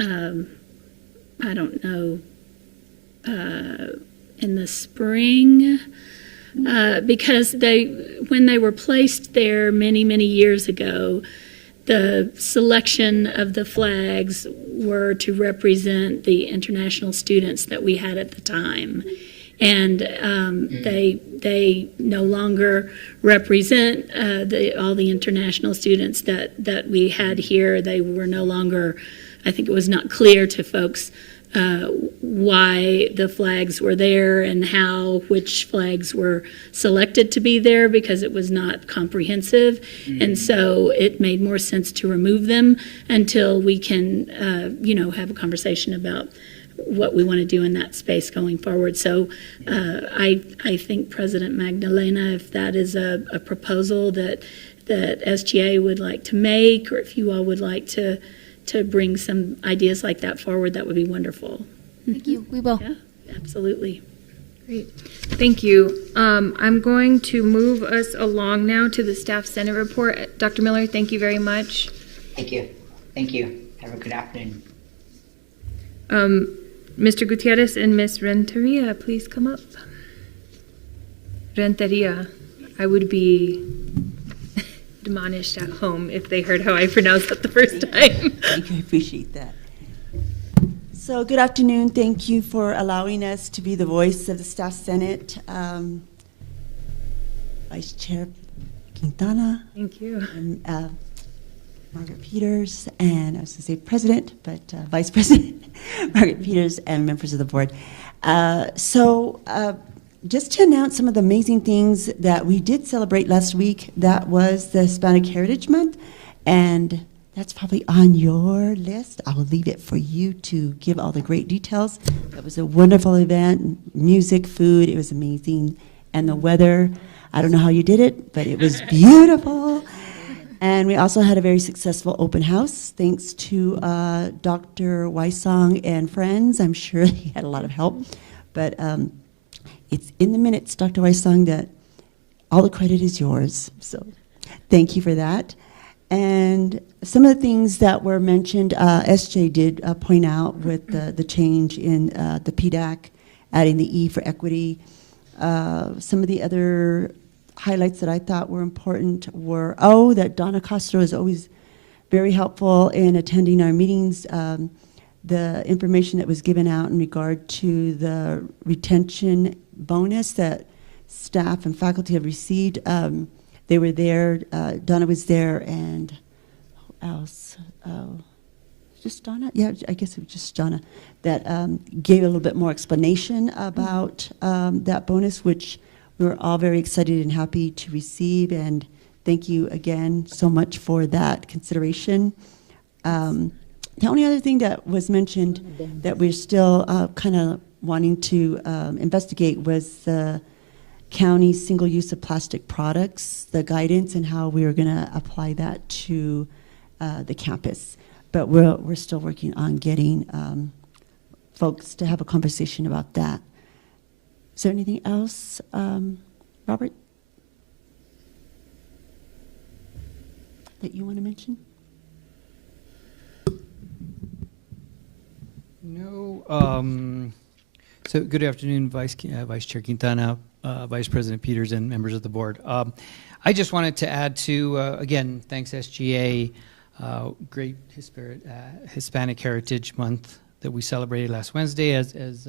I don't know, in the spring, because when they were placed there many, many years ago, the selection of the flags were to represent the international students that we had at the time. And they no longer represent all the international students that we had here. They were no longer, I think it was not clear to folks why the flags were there and which flags were selected to be there, because it was not comprehensive. And so it made more sense to remove them until we can, have a conversation about what we want to do in that space going forward. So I think President Magdalena, if that is a proposal that SGA would like to make, or if you all would like to bring some ideas like that forward, that would be wonderful. Thank you. We will. Yeah, absolutely. Great. Thank you. I'm going to move us along now to the Staff Senate report. Dr. Miller, thank you very much. Thank you. Thank you. Have a good afternoon. Mr. Gutierrez and Ms. Renteria, please come up. Renteria, I would be admonished at home if they heard how I pronounced that the first time. Thank you, I appreciate that. So good afternoon. Thank you for allowing us to be the voice of the Staff Senate. Vice Chair Quintana. Thank you. And, Margaret Peters, and I was going to say President, but Vice President Margaret Peters, and members of the board. Just to announce some of the amazing things that we did celebrate last week, that was the Hispanic Heritage Month, and that's probably on your list. I will leave it for you to give all the great details. It was a wonderful event, music, food, it was amazing, and the weather, I don't know how you did it, but it was beautiful. And we also had a very successful open house, thanks to Dr. Wysong and friends. I'm sure he had a lot of help. But it's in the minutes, Dr. Wysong, that all the credit is yours. So thank you for that. And some of the things that were mentioned, SJ did point out with the change in the PDAC, adding the E for equity. Some of the other highlights that I thought were important were, that Donna Castro has always very helpful in attending our meetings. The information that was given out in regard to the retention bonus that staff and faculty have received, they were there. Donna was there, and who else? Just Donna? Yeah, I guess it was just Donna that gave a little bit more explanation about that bonus, which we were all very excited and happy to receive. And thank you again so much for that consideration. The only other thing that was mentioned that we're still kind of wanting to investigate was the county single use of plastic products, the guidance, and how we are going to apply that to the campus. But we're still working on getting folks to have a conversation about that. Is there anything else, Robert, that you want to mention? No. So good afternoon, Vice Chair Quintana, Vice President Peters, and members of the board. I just wanted to add to, again, thanks SGA, great Hispanic Heritage Month that we celebrated last Wednesday, as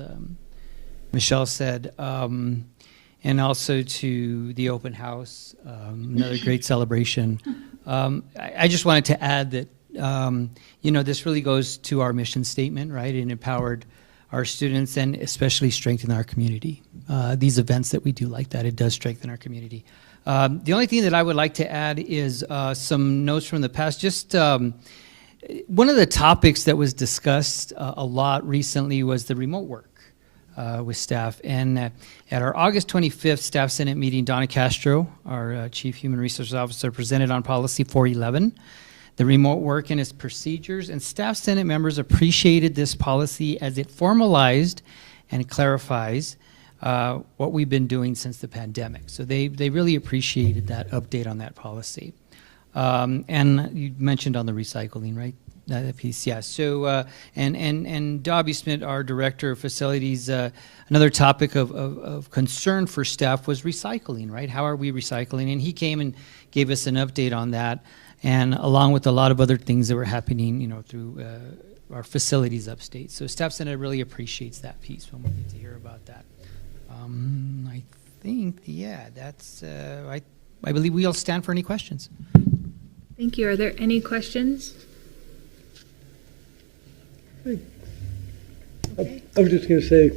Michelle said, and also to the open house, another great celebration. I just wanted to add that this really goes to our mission statement, right? And empowered our students and especially strengthen our community. These events that we do like that, it does strengthen our community. The only thing that I would like to add is some notes from the past. Just one of the topics that was discussed a lot recently was the remote work with staff. And at our August 25th Staff Senate meeting, Donna Castro, our Chief Human Resources Officer, presented on Policy 411, the remote work and its procedures, and Staff Senate members appreciated this policy as it formalized and clarifies what we've been doing since the pandemic. So they really appreciated that update on that policy. And you mentioned on the recycling, right? That piece, yeah. So, and Dobby Smith, our Director of Facilities, another topic of concern for staff was recycling, right? How are we recycling? And he came and gave us an update on that, and along with a lot of other things that were happening, through our facilities upstate. So Staff Senate really appreciates that piece when we get to hear about that. I think, yeah, that's, I believe we'll stand for any questions. Thank you. Are there any questions? Okay. I was just going to say,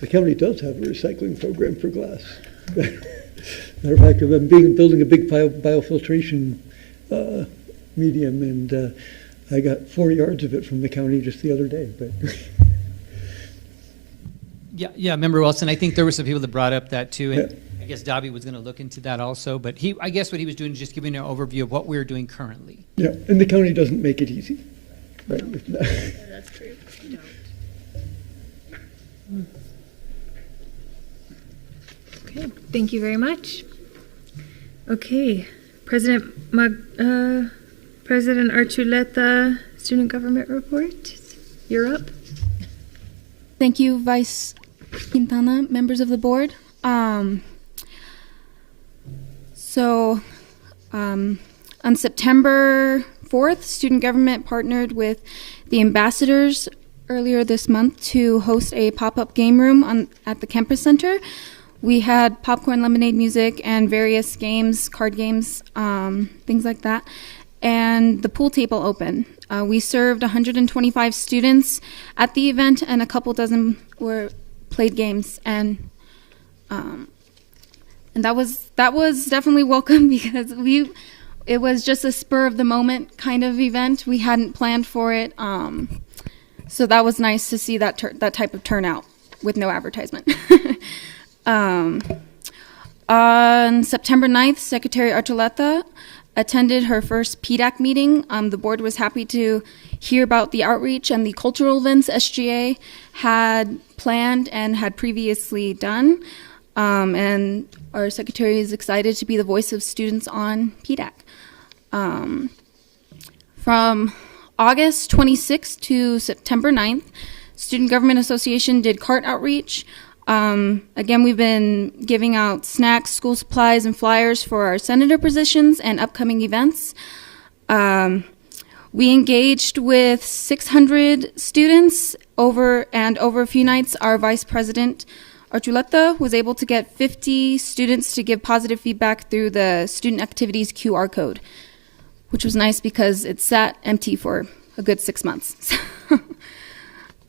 the county does have a recycling program for glass. Matter of fact, I'm building a big biofiltration medium, and I got 4 yards of it from the county just the other day. But yeah, Member Wilson, I think there were some people that brought up that too, and yeah. I guess Dobby was going to look into that also. But I guess what he was doing is just giving an overview of what we're doing currently. Yeah, and the county doesn't make it easy. Right. Yeah, that's true. You don't. Okay, thank you very much. Okay, President Archuleta, Student Government Report, you're up. Thank you, Vice Quintana, members of the board. On September 4th, Student Government partnered with the ambassadors earlier this month to host a pop-up game room at the campus center. We had popcorn, lemonade, music, and various games, card games, things like that, and the pool table open. We served 125 students at the event, and a couple dozen played games, and that was definitely welcome because it was just a spur of the moment kind of event. We hadn't planned for it, so that was nice to see that type of turnout with no advertisement. On September 9th, Secretary Archuleta attended her first PDAC meeting. The board was happy to hear about the outreach and the cultural events SGA had planned and had previously done. And our secretary is excited to be the voice of students on PDAC. From August 26th to September 9th, Student Government Association did cart outreach. Again, we've been giving out snacks, school supplies, and flyers for our senator positions and upcoming events. We engaged with 600 students over a few nights. Our vice president, Archuleta, was able to get 50 students to give positive feedback through the student activities QR code, which was nice because it sat empty for a good 6 months.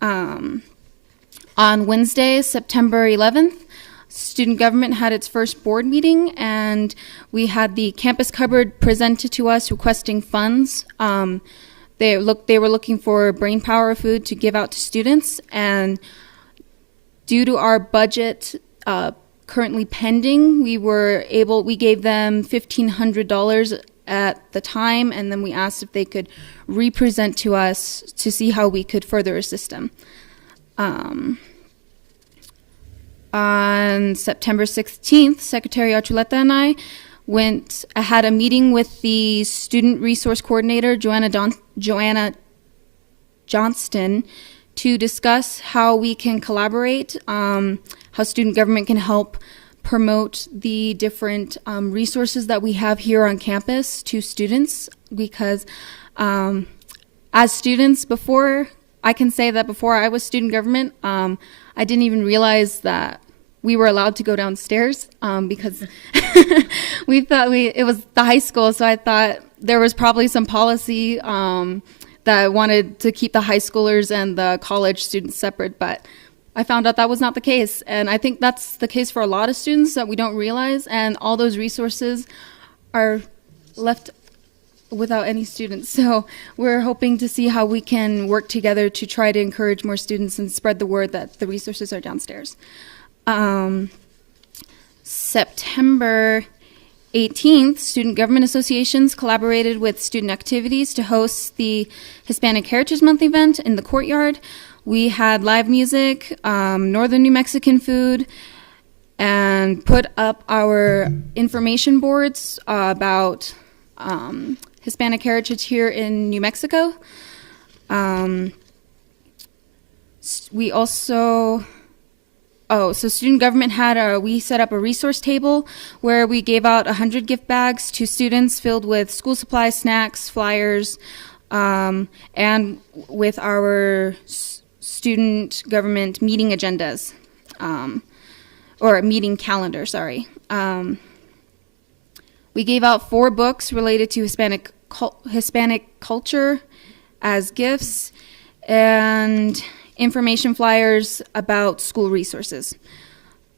On Wednesday, September 11th, student government had its first board meeting, and we had the campus cupboard presented to us requesting funds. They were looking for brain power food to give out to students, and due to our budget currently pending, we gave them $1,500 at the time, and then we asked if they could represent to us to see how we could further assist them. On September 16th, Secretary Archuleta and I had a meeting with the student resource coordinator, Joanna Johnston, to discuss how we can collaborate, how student government can help promote the different resources that we have here on campus to students, because as students I can say that before I was student government, I didn't even realize that we were allowed to go downstairs because we thought it was the high school, so I thought there was probably some policy that wanted to keep the high schoolers and the college students separate, but I found out that was not the case, and I think that's the case for a lot of students that we don't realize, and all those resources are left without any students. So we're hoping to see how we can work together to try to encourage more students and spread the word that the resources are downstairs. September 18th, Student Government Associations collaborated with Student Activities to host the Hispanic Heritage Month event in the courtyard. We had live music, northern New Mexican food, and put up our information boards about Hispanic heritage here in New Mexico. We also, so student government we set up a resource table where we gave out 100 gift bags to students filled with school supplies, snacks, flyers, and with our student government meeting agendas, or meeting calendar, sorry. We gave out 4 books related to Hispanic culture as gifts, and information flyers about school resources.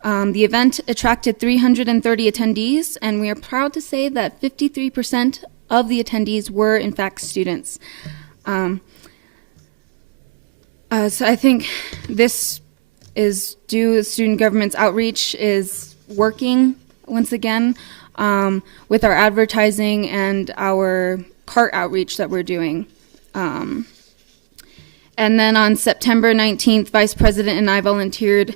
The event attracted 330 attendees, and we are proud to say that 53% of the attendees were in fact students. So I think this is due to student government's outreach is working once again with our advertising and our cart outreach that we're doing. And then on September 19th, Vice President and I volunteered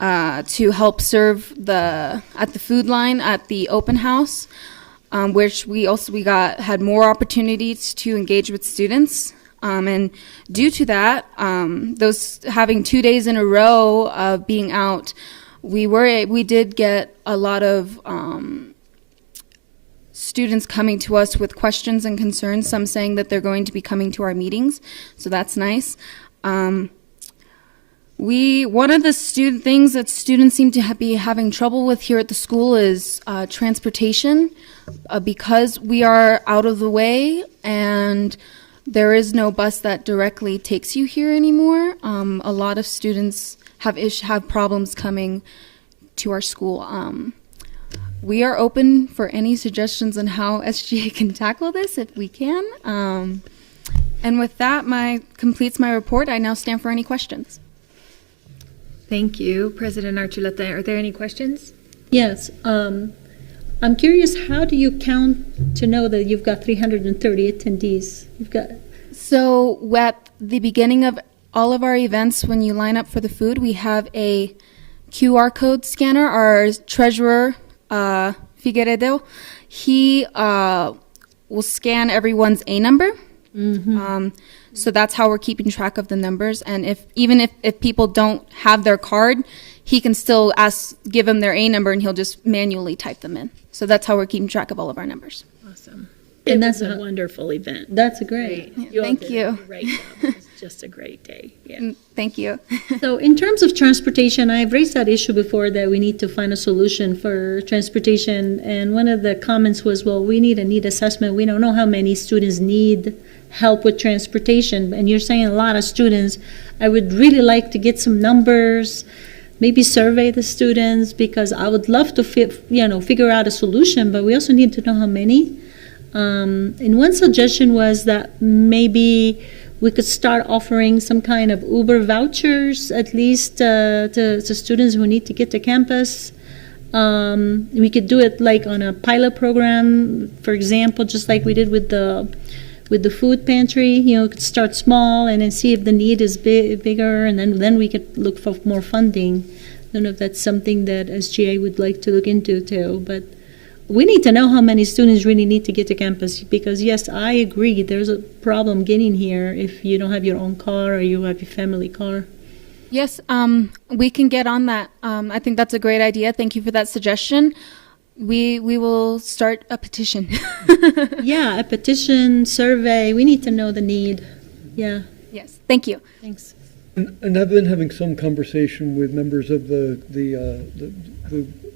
to help serve at the food line at the open house, which we had more opportunities to engage with students. And due to that, those having 2 days in a row of being out, we did get a lot of students coming to us with questions and concerns, some saying that they're going to be coming to our meetings, so that's nice. One of the things that students seem to be having trouble with here at the school is transportation, because we are out of the way and there is no bus that directly takes you here anymore. A lot of students have problems coming to our school. We are open for any suggestions on how SGA can tackle this if we can. And with that, completes my report. I now stand for any questions. Thank you, President Archuleta. Are there any questions? Yes. I'm curious, how do you count to know that you've got 330 attendees? So at the beginning of all of our events, when you line up for the food, we have a QR code scanner. Our treasurer, Figueredo, he will scan everyone's A number. Mm-hmm. So that's how we're keeping track of the numbers. And even if people don't have their card, he can still give them their A number, and he'll just manually type them in. So that's how we're keeping track of all of our numbers. Awesome. It that's was a wonderful event. That's great. You all Thank did you. a great job. It was just a great day. Yeah. Thank you. So in terms of transportation, I've raised that issue before that we need to find a solution for transportation. And one of the comments was, well, we need a need assessment. We don't know how many students need help with transportation. And you're saying a lot of students. I would really like to get some numbers, maybe survey the students, because I would love to figure out a solution, but we also need to know how many. And one suggestion was that maybe we could start offering some kind of Uber vouchers, at least to students who need to get to campus. We could do it like on a pilot program, for example, just like we did with the food pantry. You know, we could start small and then see if the need is bigger, and then we could look for more funding. I don't know if that's something that SGA would like to look into too, but we need to know how many students really need to get to campus, because yes, I agree, there's a problem getting here if you don't have your own car or you have your family car. Yes, we can get on that. I think that's a great idea. Thank you for that suggestion. We will start a petition. Yeah, a petition, survey. We need to know the need. Yeah. Yes, thank you. Thanks. And I've been having some conversation with members of the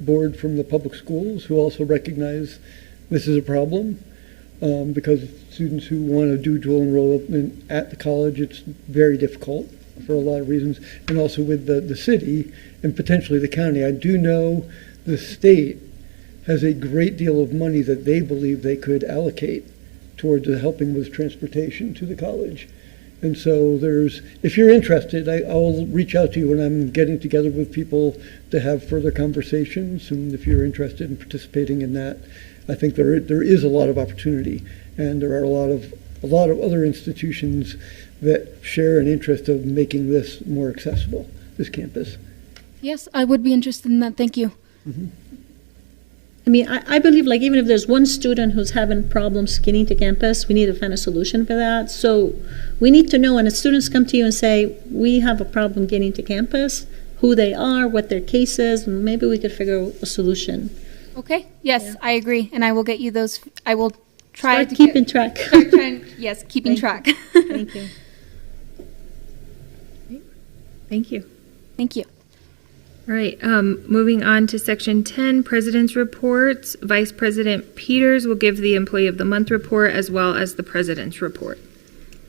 board from the public schools who also recognize this is a problem, because students who want to do dual enrollment at the college, it's very difficult for a lot of reasons, and also with the city and potentially the county. I do know the state has a great deal of money that they believe they could allocate towards helping with transportation to the college. And so if you're interested, I'll reach out to you when I'm getting together with people to have further conversations. And if you're interested in participating in that, I think there is a lot of opportunity, and there are a lot of other institutions that share an interest of making this more accessible, this campus. Yes, I would be interested in that. Thank you. Mm-hmm. I mean, I believe like even if there's one student who's having problems getting to campus, we need to find a solution for that. So we need to know when the students come to you and say, we have a problem getting to campus, who they are, what their case is, and maybe we could figure out a solution. Okay, yes, I agree. And I will get you those. I will try to keeping track. Yes, keeping track. Thank you. Thank you. Thank you. All right, moving on to section 10, President's Reports. Vice President Peters will give the Employee of the Month report as well as the President's report.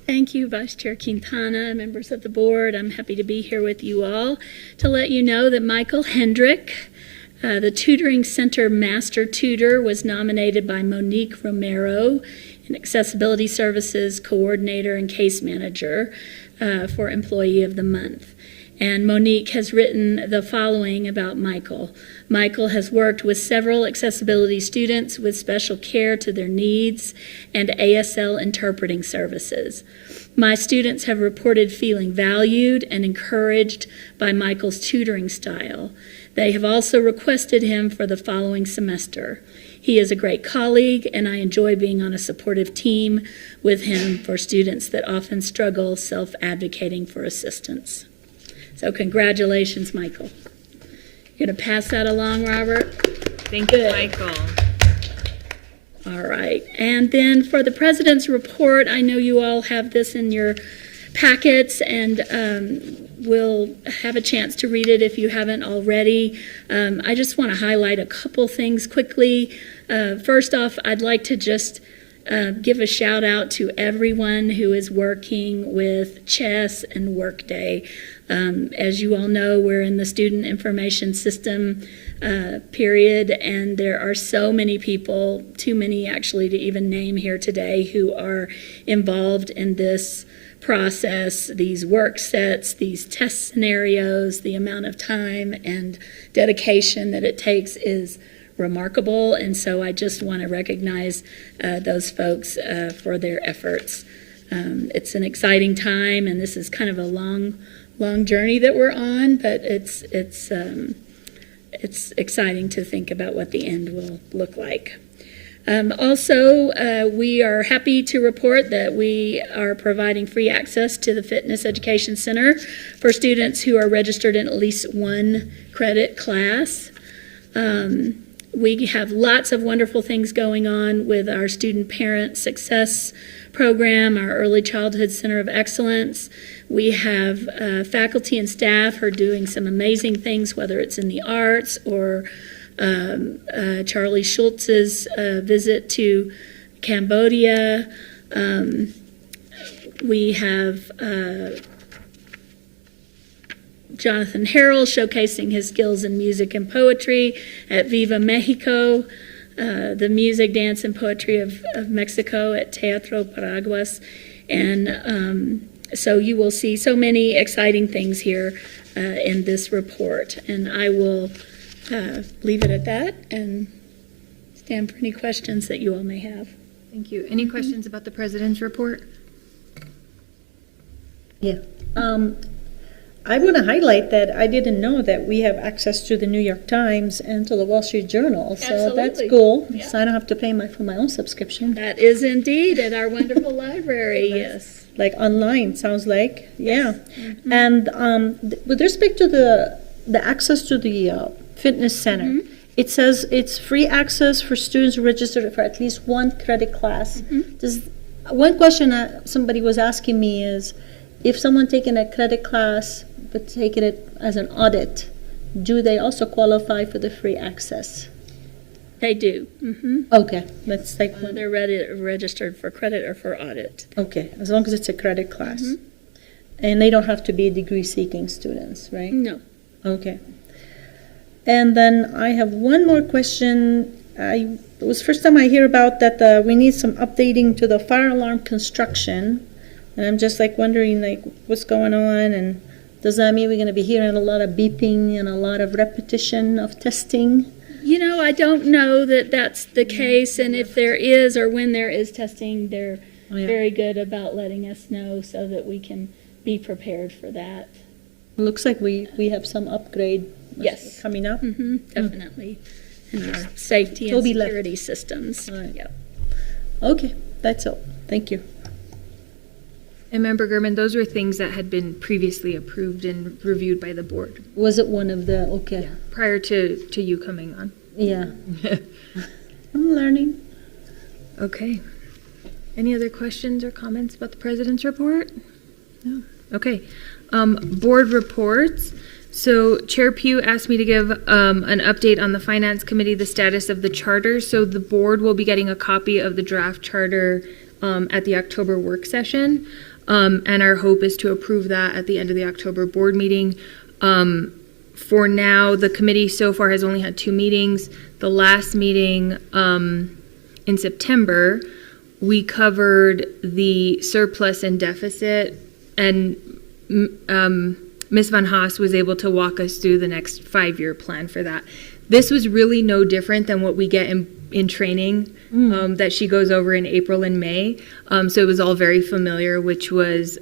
Thank you, Vice Chair Quintana, members of the board. I'm happy to be here with you all to let you know that Michael Hendrick, the Tutoring Center Master Tutor, was nominated by Monique Romero, an Accessibility Services Coordinator and Case Manager, for Employee of the Month. And Monique has written the following about Michael. Michael has worked with several accessibility students with special care to their needs and ASL interpreting services. My students have reported feeling valued and encouraged by Michael's tutoring style. They have also requested him for the following semester. He is a great colleague, and I enjoy being on a supportive team with him for students that often struggle self-advocating for assistance. So congratulations, Michael. You're going to pass that along, Robert? Thank you, Michael. All right. And then for the President's report, I know you all have this in your packets, and we'll have a chance to read it if you haven't already. I just want to highlight a couple things quickly. First off, I'd like to just give a shout out to everyone who is working with Chess and Workday. As you all know, we're in the student information system period, and there are so many people, too many actually to even name here today, who are involved in this process, these work sets, these test scenarios. The amount of time and dedication that it takes is remarkable, and so I just want to recognize those folks for their efforts. It's an exciting time, and this is kind of a long journey that we're on, but it's exciting to think about what the end will look like. Also, we are happy to report that we are providing free access to the Fitness Education Center for students who are registered in at least one credit class. We have lots of wonderful things going on with our Student Parent Success Program, our Early Childhood Center of Excellence. We have faculty and staff who are doing some amazing things, whether it's in the arts or Charlie Schultz's visit to Cambodia. We have Jonathan Harrell showcasing his skills in music and poetry at Viva Mexico, the music, dance, and poetry of Mexico at Teatro Paraguas. And so you will see so many exciting things here in this report. And I will leave it at that and stand for any questions that you all may have. Thank you. Any questions about the president's report? Yeah. I want to highlight that I didn't know that we have access to the New York Times and to the Wall Street Journal. So that's Absolutely. cool. Yeah. So I don't have to pay for my own subscription. That is indeed at our wonderful library, yes. Like online, sounds like. Yeah. And with respect to the access to the fitness center, it says it's free access for students registered for at least one credit class. One question somebody was asking me is, if someone taking a credit class but taking it as an audit, do they also qualify for the free access? They do. Okay, that's like one. They're registered for credit or for audit. Okay, as long as it's a credit class. And they don't have to be degree-seeking students, right? No. Okay. And then I have one more question. It was the first time I hear about that we need some updating to the fire alarm construction. And I'm just like wondering like what's going on, and does that mean we're going to be hearing a lot of beeping and a lot of repetition of testing? You know, I don't know that that's the case, and if there is or when there is testing, they're very good about letting us know so that we can be prepared for that. It looks like we have some upgrade Yes. coming up. Definitely. In our safety and Toby left. security systems. Right. Yep. Okay, that's all. Thank you. And Member Gurman, those were things that had been previously approved and reviewed by the board. Was it one of the, okay. Prior to you coming on. Yeah. I'm learning. Okay. Any other questions or comments about the president's report? No. Okay. Board reports. So Chair Pugh asked me to give an update on the Finance Committee, the status of the charter. So the board will be getting a copy of the draft charter at the October work session. And our hope is to approve that at the end of the October board meeting. For now, the committee so far has only had 2 meetings. The last meeting in September, we covered the surplus and deficit, and Ms. Van Haas was able to walk us through the next 5-year plan for that. This was really no different than what we get in training that she goes over in April and May. So it was all very familiar, which was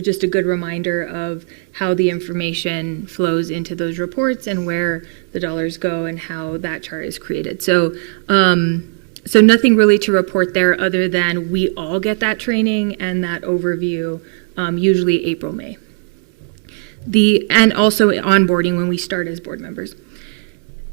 just a good reminder of how the information flows into those reports and where the dollars go and how that chart is created. So so nothing really to report there other than we all get that training and that overview, usually April, May. And also onboarding when we start as board members.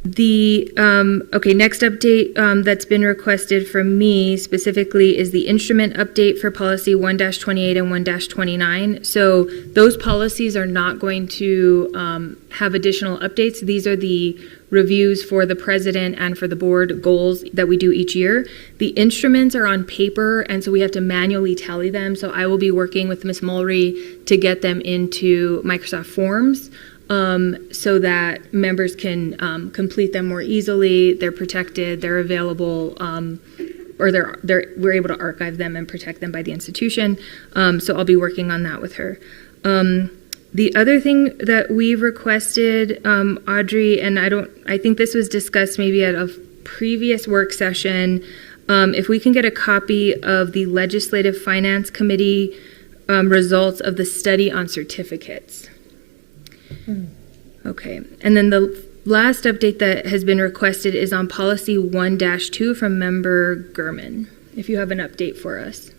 The next update that's been requested from me specifically is the instrument update for policy 1-28 and 1-29. So those policies are not going to have additional updates. These are the reviews for the president and for the board goals that we do each year. The instruments are on paper, and so we have to manually tally them. So I will be working with Ms. Mulry to get them into Microsoft Forms. So that members can complete them more easily. They're protected. They're available, or we're able to archive them and protect them by the institution. So I'll be working on that with her. The other thing that we've requested, Audrey, and I think this was discussed maybe at a previous work session. If we can get a copy of the Legislative Finance Committee results of the study on certificates. Okay, and then the last update that has been requested is on policy 1-2 from Member Gurman, if you have an update for us.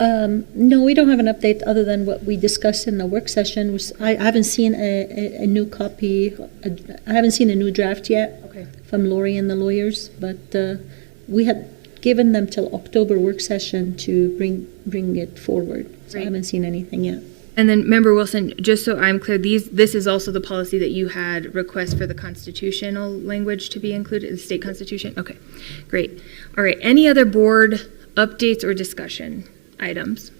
No, we don't have an update other than what we discussed in the work session. I haven't seen a new copy. I haven't seen a new draft yet from Lori and the lawyers, but we had given them till October work session to bring it forward. So I haven't seen anything yet. And then, Member Wilson, just so I'm clear, this is also the policy that you had request for the constitutional language to be included, the state constitution? Okay, great. All right, any other board updates or discussion items?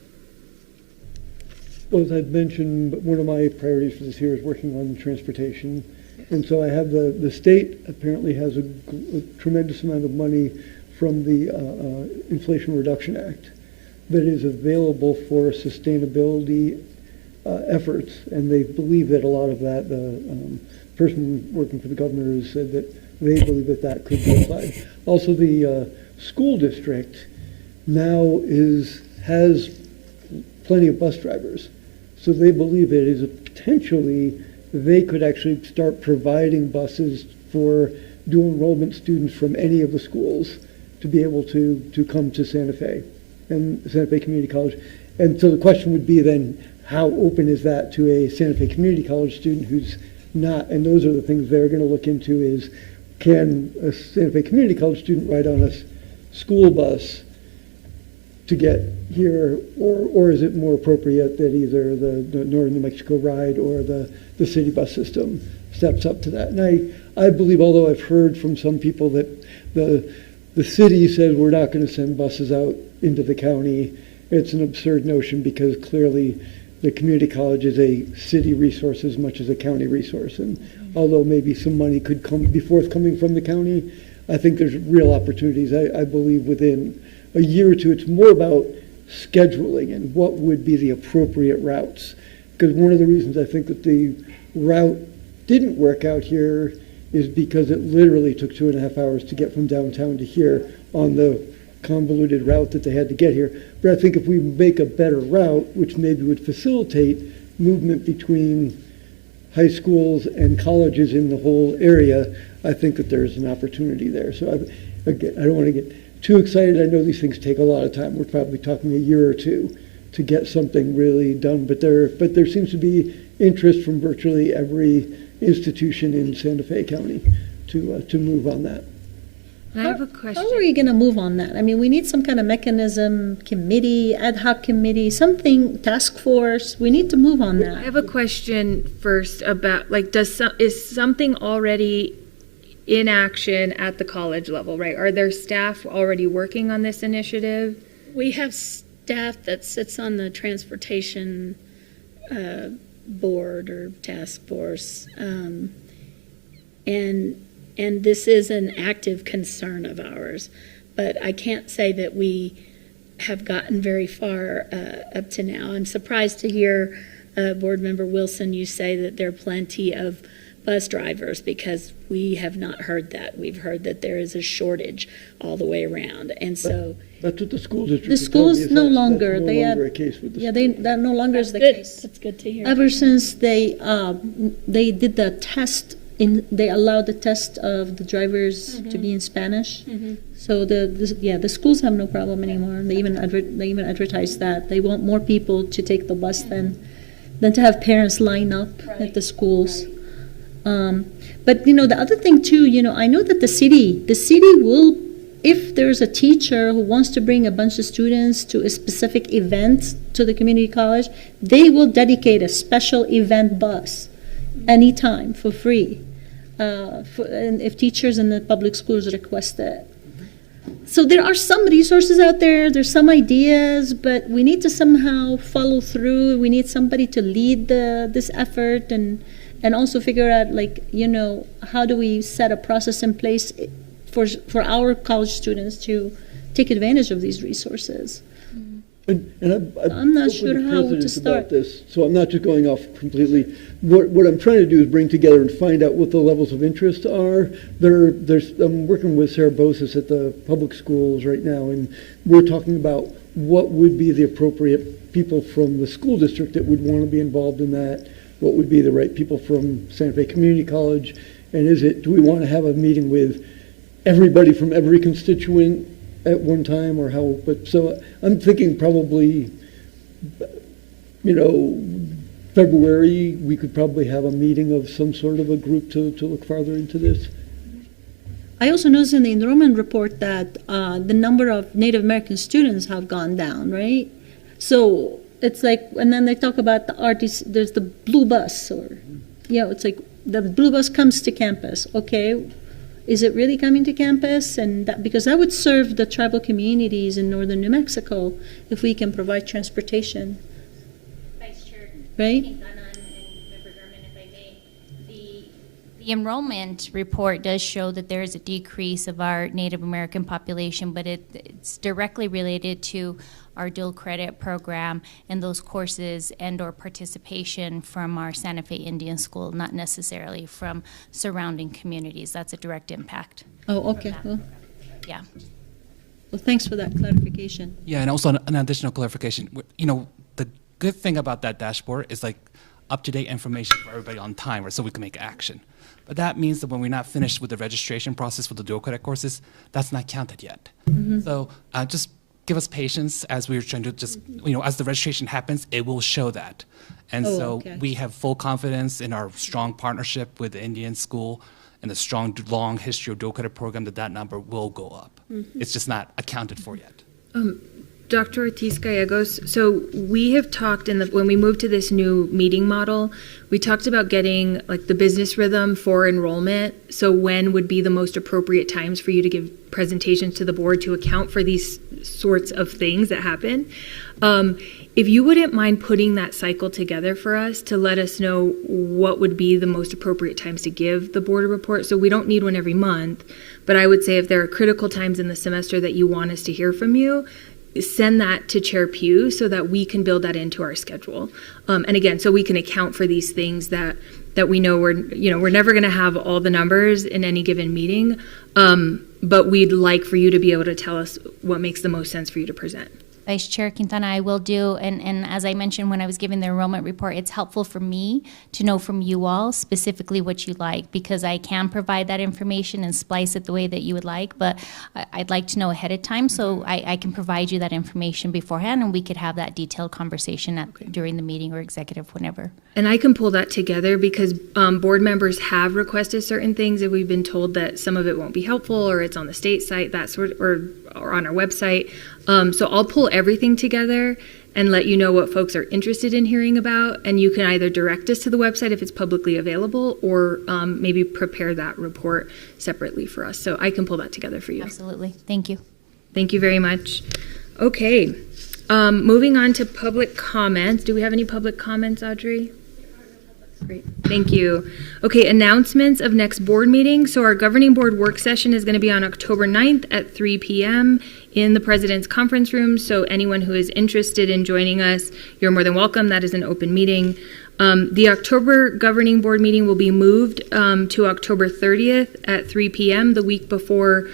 Well, as I've mentioned, one of my priorities for this year is working on transportation. And so I have the state apparently has a tremendous amount of money from the Inflation Reduction Act that is available for sustainability efforts, and they believe that a lot of that, the person working for the governor has said that they believe that that could be applied. Also, the school district now has plenty of bus drivers, so they believe it is potentially they could actually start providing buses for dual enrollment students from any of the schools to be able to come to Santa Fe and Santa Fe Community College. And so the question would be then, how open is that to a Santa Fe Community College student who's not? And those are the things they're going to look into is, can a Santa Fe Community College student ride on a school bus to get here, or is it more appropriate that either the Northern New Mexico ride or the city bus system steps up to that? And I believe, although I've heard from some people that the city says we're not going to send buses out into the county, it's an absurd notion because clearly the community college is a city resource as much as a county resource. And although maybe some money could be forthcoming from the county, I think there's real opportunities. I believe within a year or two, it's more about scheduling and what would be the appropriate routes. Because one of the reasons I think that the route didn't work out here is because it literally took 2.5 hours to get from downtown to here on the convoluted route that they had to get here. But I think if we make a better route, which maybe would facilitate movement between high schools and colleges in the whole area, I think that there's an opportunity there. So I don't want to get too excited. I know these things take a lot of time. We're probably talking a year or two to get something really done, but there seems to be interest from virtually every institution in Santa Fe County to move on that. I have a question. How are you going to move on that? I mean, we need some kind of mechanism, committee, ad hoc committee, something, task force. We need to move on that. I have a question first about, like, is something already in action at the college level, right? Are there staff already working on this initiative? We have staff that sits on the transportation board or task force, and this is an active concern of ours, but I can't say that we have gotten very far up to now. I'm surprised to hear, Board Member Wilson, you say that there are plenty of bus drivers, because we have not heard that. We've heard that there is a shortage all the way around, and so that's what the school district. The schools no longer. That's no longer a case with the school. That no longer is the good. case. That's good to hear. Ever since they did the test, they allowed the test of the drivers to be in Spanish. So the schools have no problem anymore. They even advertise that they want more people to take the bus than to have parents line up at the schools. But the other thing too, I know that the city will, if there's a teacher who wants to bring a bunch of students to a specific event to the community college, they will dedicate a special event bus anytime for free, and if teachers in the public schools request it. So there are some resources out there, there's some ideas, but we need to somehow follow through. We need somebody to lead this effort and also figure out, how do we set a process in place for our college students to take advantage of these resources. And I'm not sure how to start about this, so I'm not just going off completely. What I'm trying to do is bring together and find out what the levels of interest are. I'm working with Sarah Bosis at the public schools right now, and we're talking about what would be the appropriate people from the school district that would want to be involved in that, what would be the right people from Santa Fe Community College, and do we want to have a meeting with everybody from every constituent at one time, or how? But so I'm thinking probably, February, we could probably have a meeting of some sort of a group to look farther into this. I also noticed in the enrollment report that the number of Native American students have gone down, right? So it's like, and then they talk about the RTC, there's the blue bus, or, it's like the blue bus comes to campus. Okay, is it really coming to campus? And that, because that would serve the tribal communities in northern New Mexico if we can provide transportation. Vice Chair, right? The enrollment report does show that there is a decrease of our Native American population, but it's directly related to our dual credit program and those courses and/or participation from our Santa Fe Indian School, not necessarily from surrounding communities. That's a direct impact. Oh, okay. Well, yeah. Well, thanks for that clarification. Yeah, and also an additional clarification. The good thing about that dashboard is like up-to-date information for everybody on time, so we can make action. But that means that when we're not finished with the registration process for the dual credit courses, that's not counted yet. Mm-hmm. So just give us patience as we're trying to just, as the registration happens, it will show that. And we have full confidence in our strong partnership with the Indian School and the strong, long history of dual credit program that number will go up. Mm-hmm. It's just not accounted for yet. Dr. Ortiz-Gallegos, so we have talked when we moved to this new meeting model, we talked about getting like the business rhythm for enrollment. So when would be the most appropriate times for you to give presentations to the board to account for these sorts of things that happen? If you wouldn't mind putting that cycle together for us to let us know what would be the most appropriate times to give the board a report. So we don't need one every month, but I would say if there are critical times in the semester that you want us to hear from you, send that to Chair Pugh so that we can build that into our schedule. And again, so we can account for these things that we know we're never going to have all the numbers in any given meeting, but we'd like for you to be able to tell us what makes the most sense for you to present. Vice Chair Quintana, I will do, and as I mentioned when I was giving the enrollment report, it's helpful for me to know from you all specifically what you like, because I can provide that information and splice it the way that you would like, but I'd like to know ahead of time so I can provide you that information beforehand and we could have that detailed conversation during the meeting or executive, whenever. And I can pull that together because board members have requested certain things if we've been told that some of it won't be helpful or it's on the state site, that sort, or on our website. So I'll pull everything together and let you know what folks are interested in hearing about. And you can either direct us to the website if it's publicly available or maybe prepare that report separately for us. So I can pull that together for you. Absolutely. Thank you. Thank you very much. Okay. Moving on to public comments. Do we have any public comments, Audrey? Great, thank you. Okay, announcements of next board meeting. So our governing board work session is going to be on October 9th at 3 p.m. in the President's Conference Room. So anyone who is interested in joining us, you're more than welcome. That is an open meeting. The October governing board meeting will be moved to October 30th at 3 p.m. the week before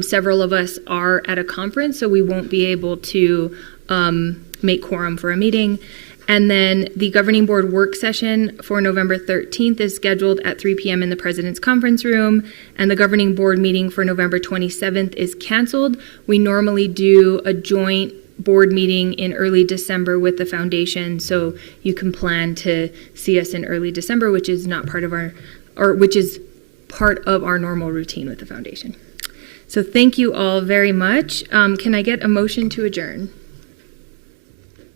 several of us are at a conference, so we won't be able to make quorum for a meeting. And then the governing board work session for November 13th is scheduled at 3 p.m. in the President's Conference Room, and the governing board meeting for November 27th is canceled. We normally do a joint board meeting in early December with the foundation, so you can plan to see us in early December, which is not part of which is part of our normal routine with the foundation. So thank you all very much. Can I get a motion to adjourn?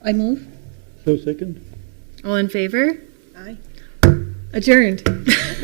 I move. So second. All in favor? Aye. Adjourned. Like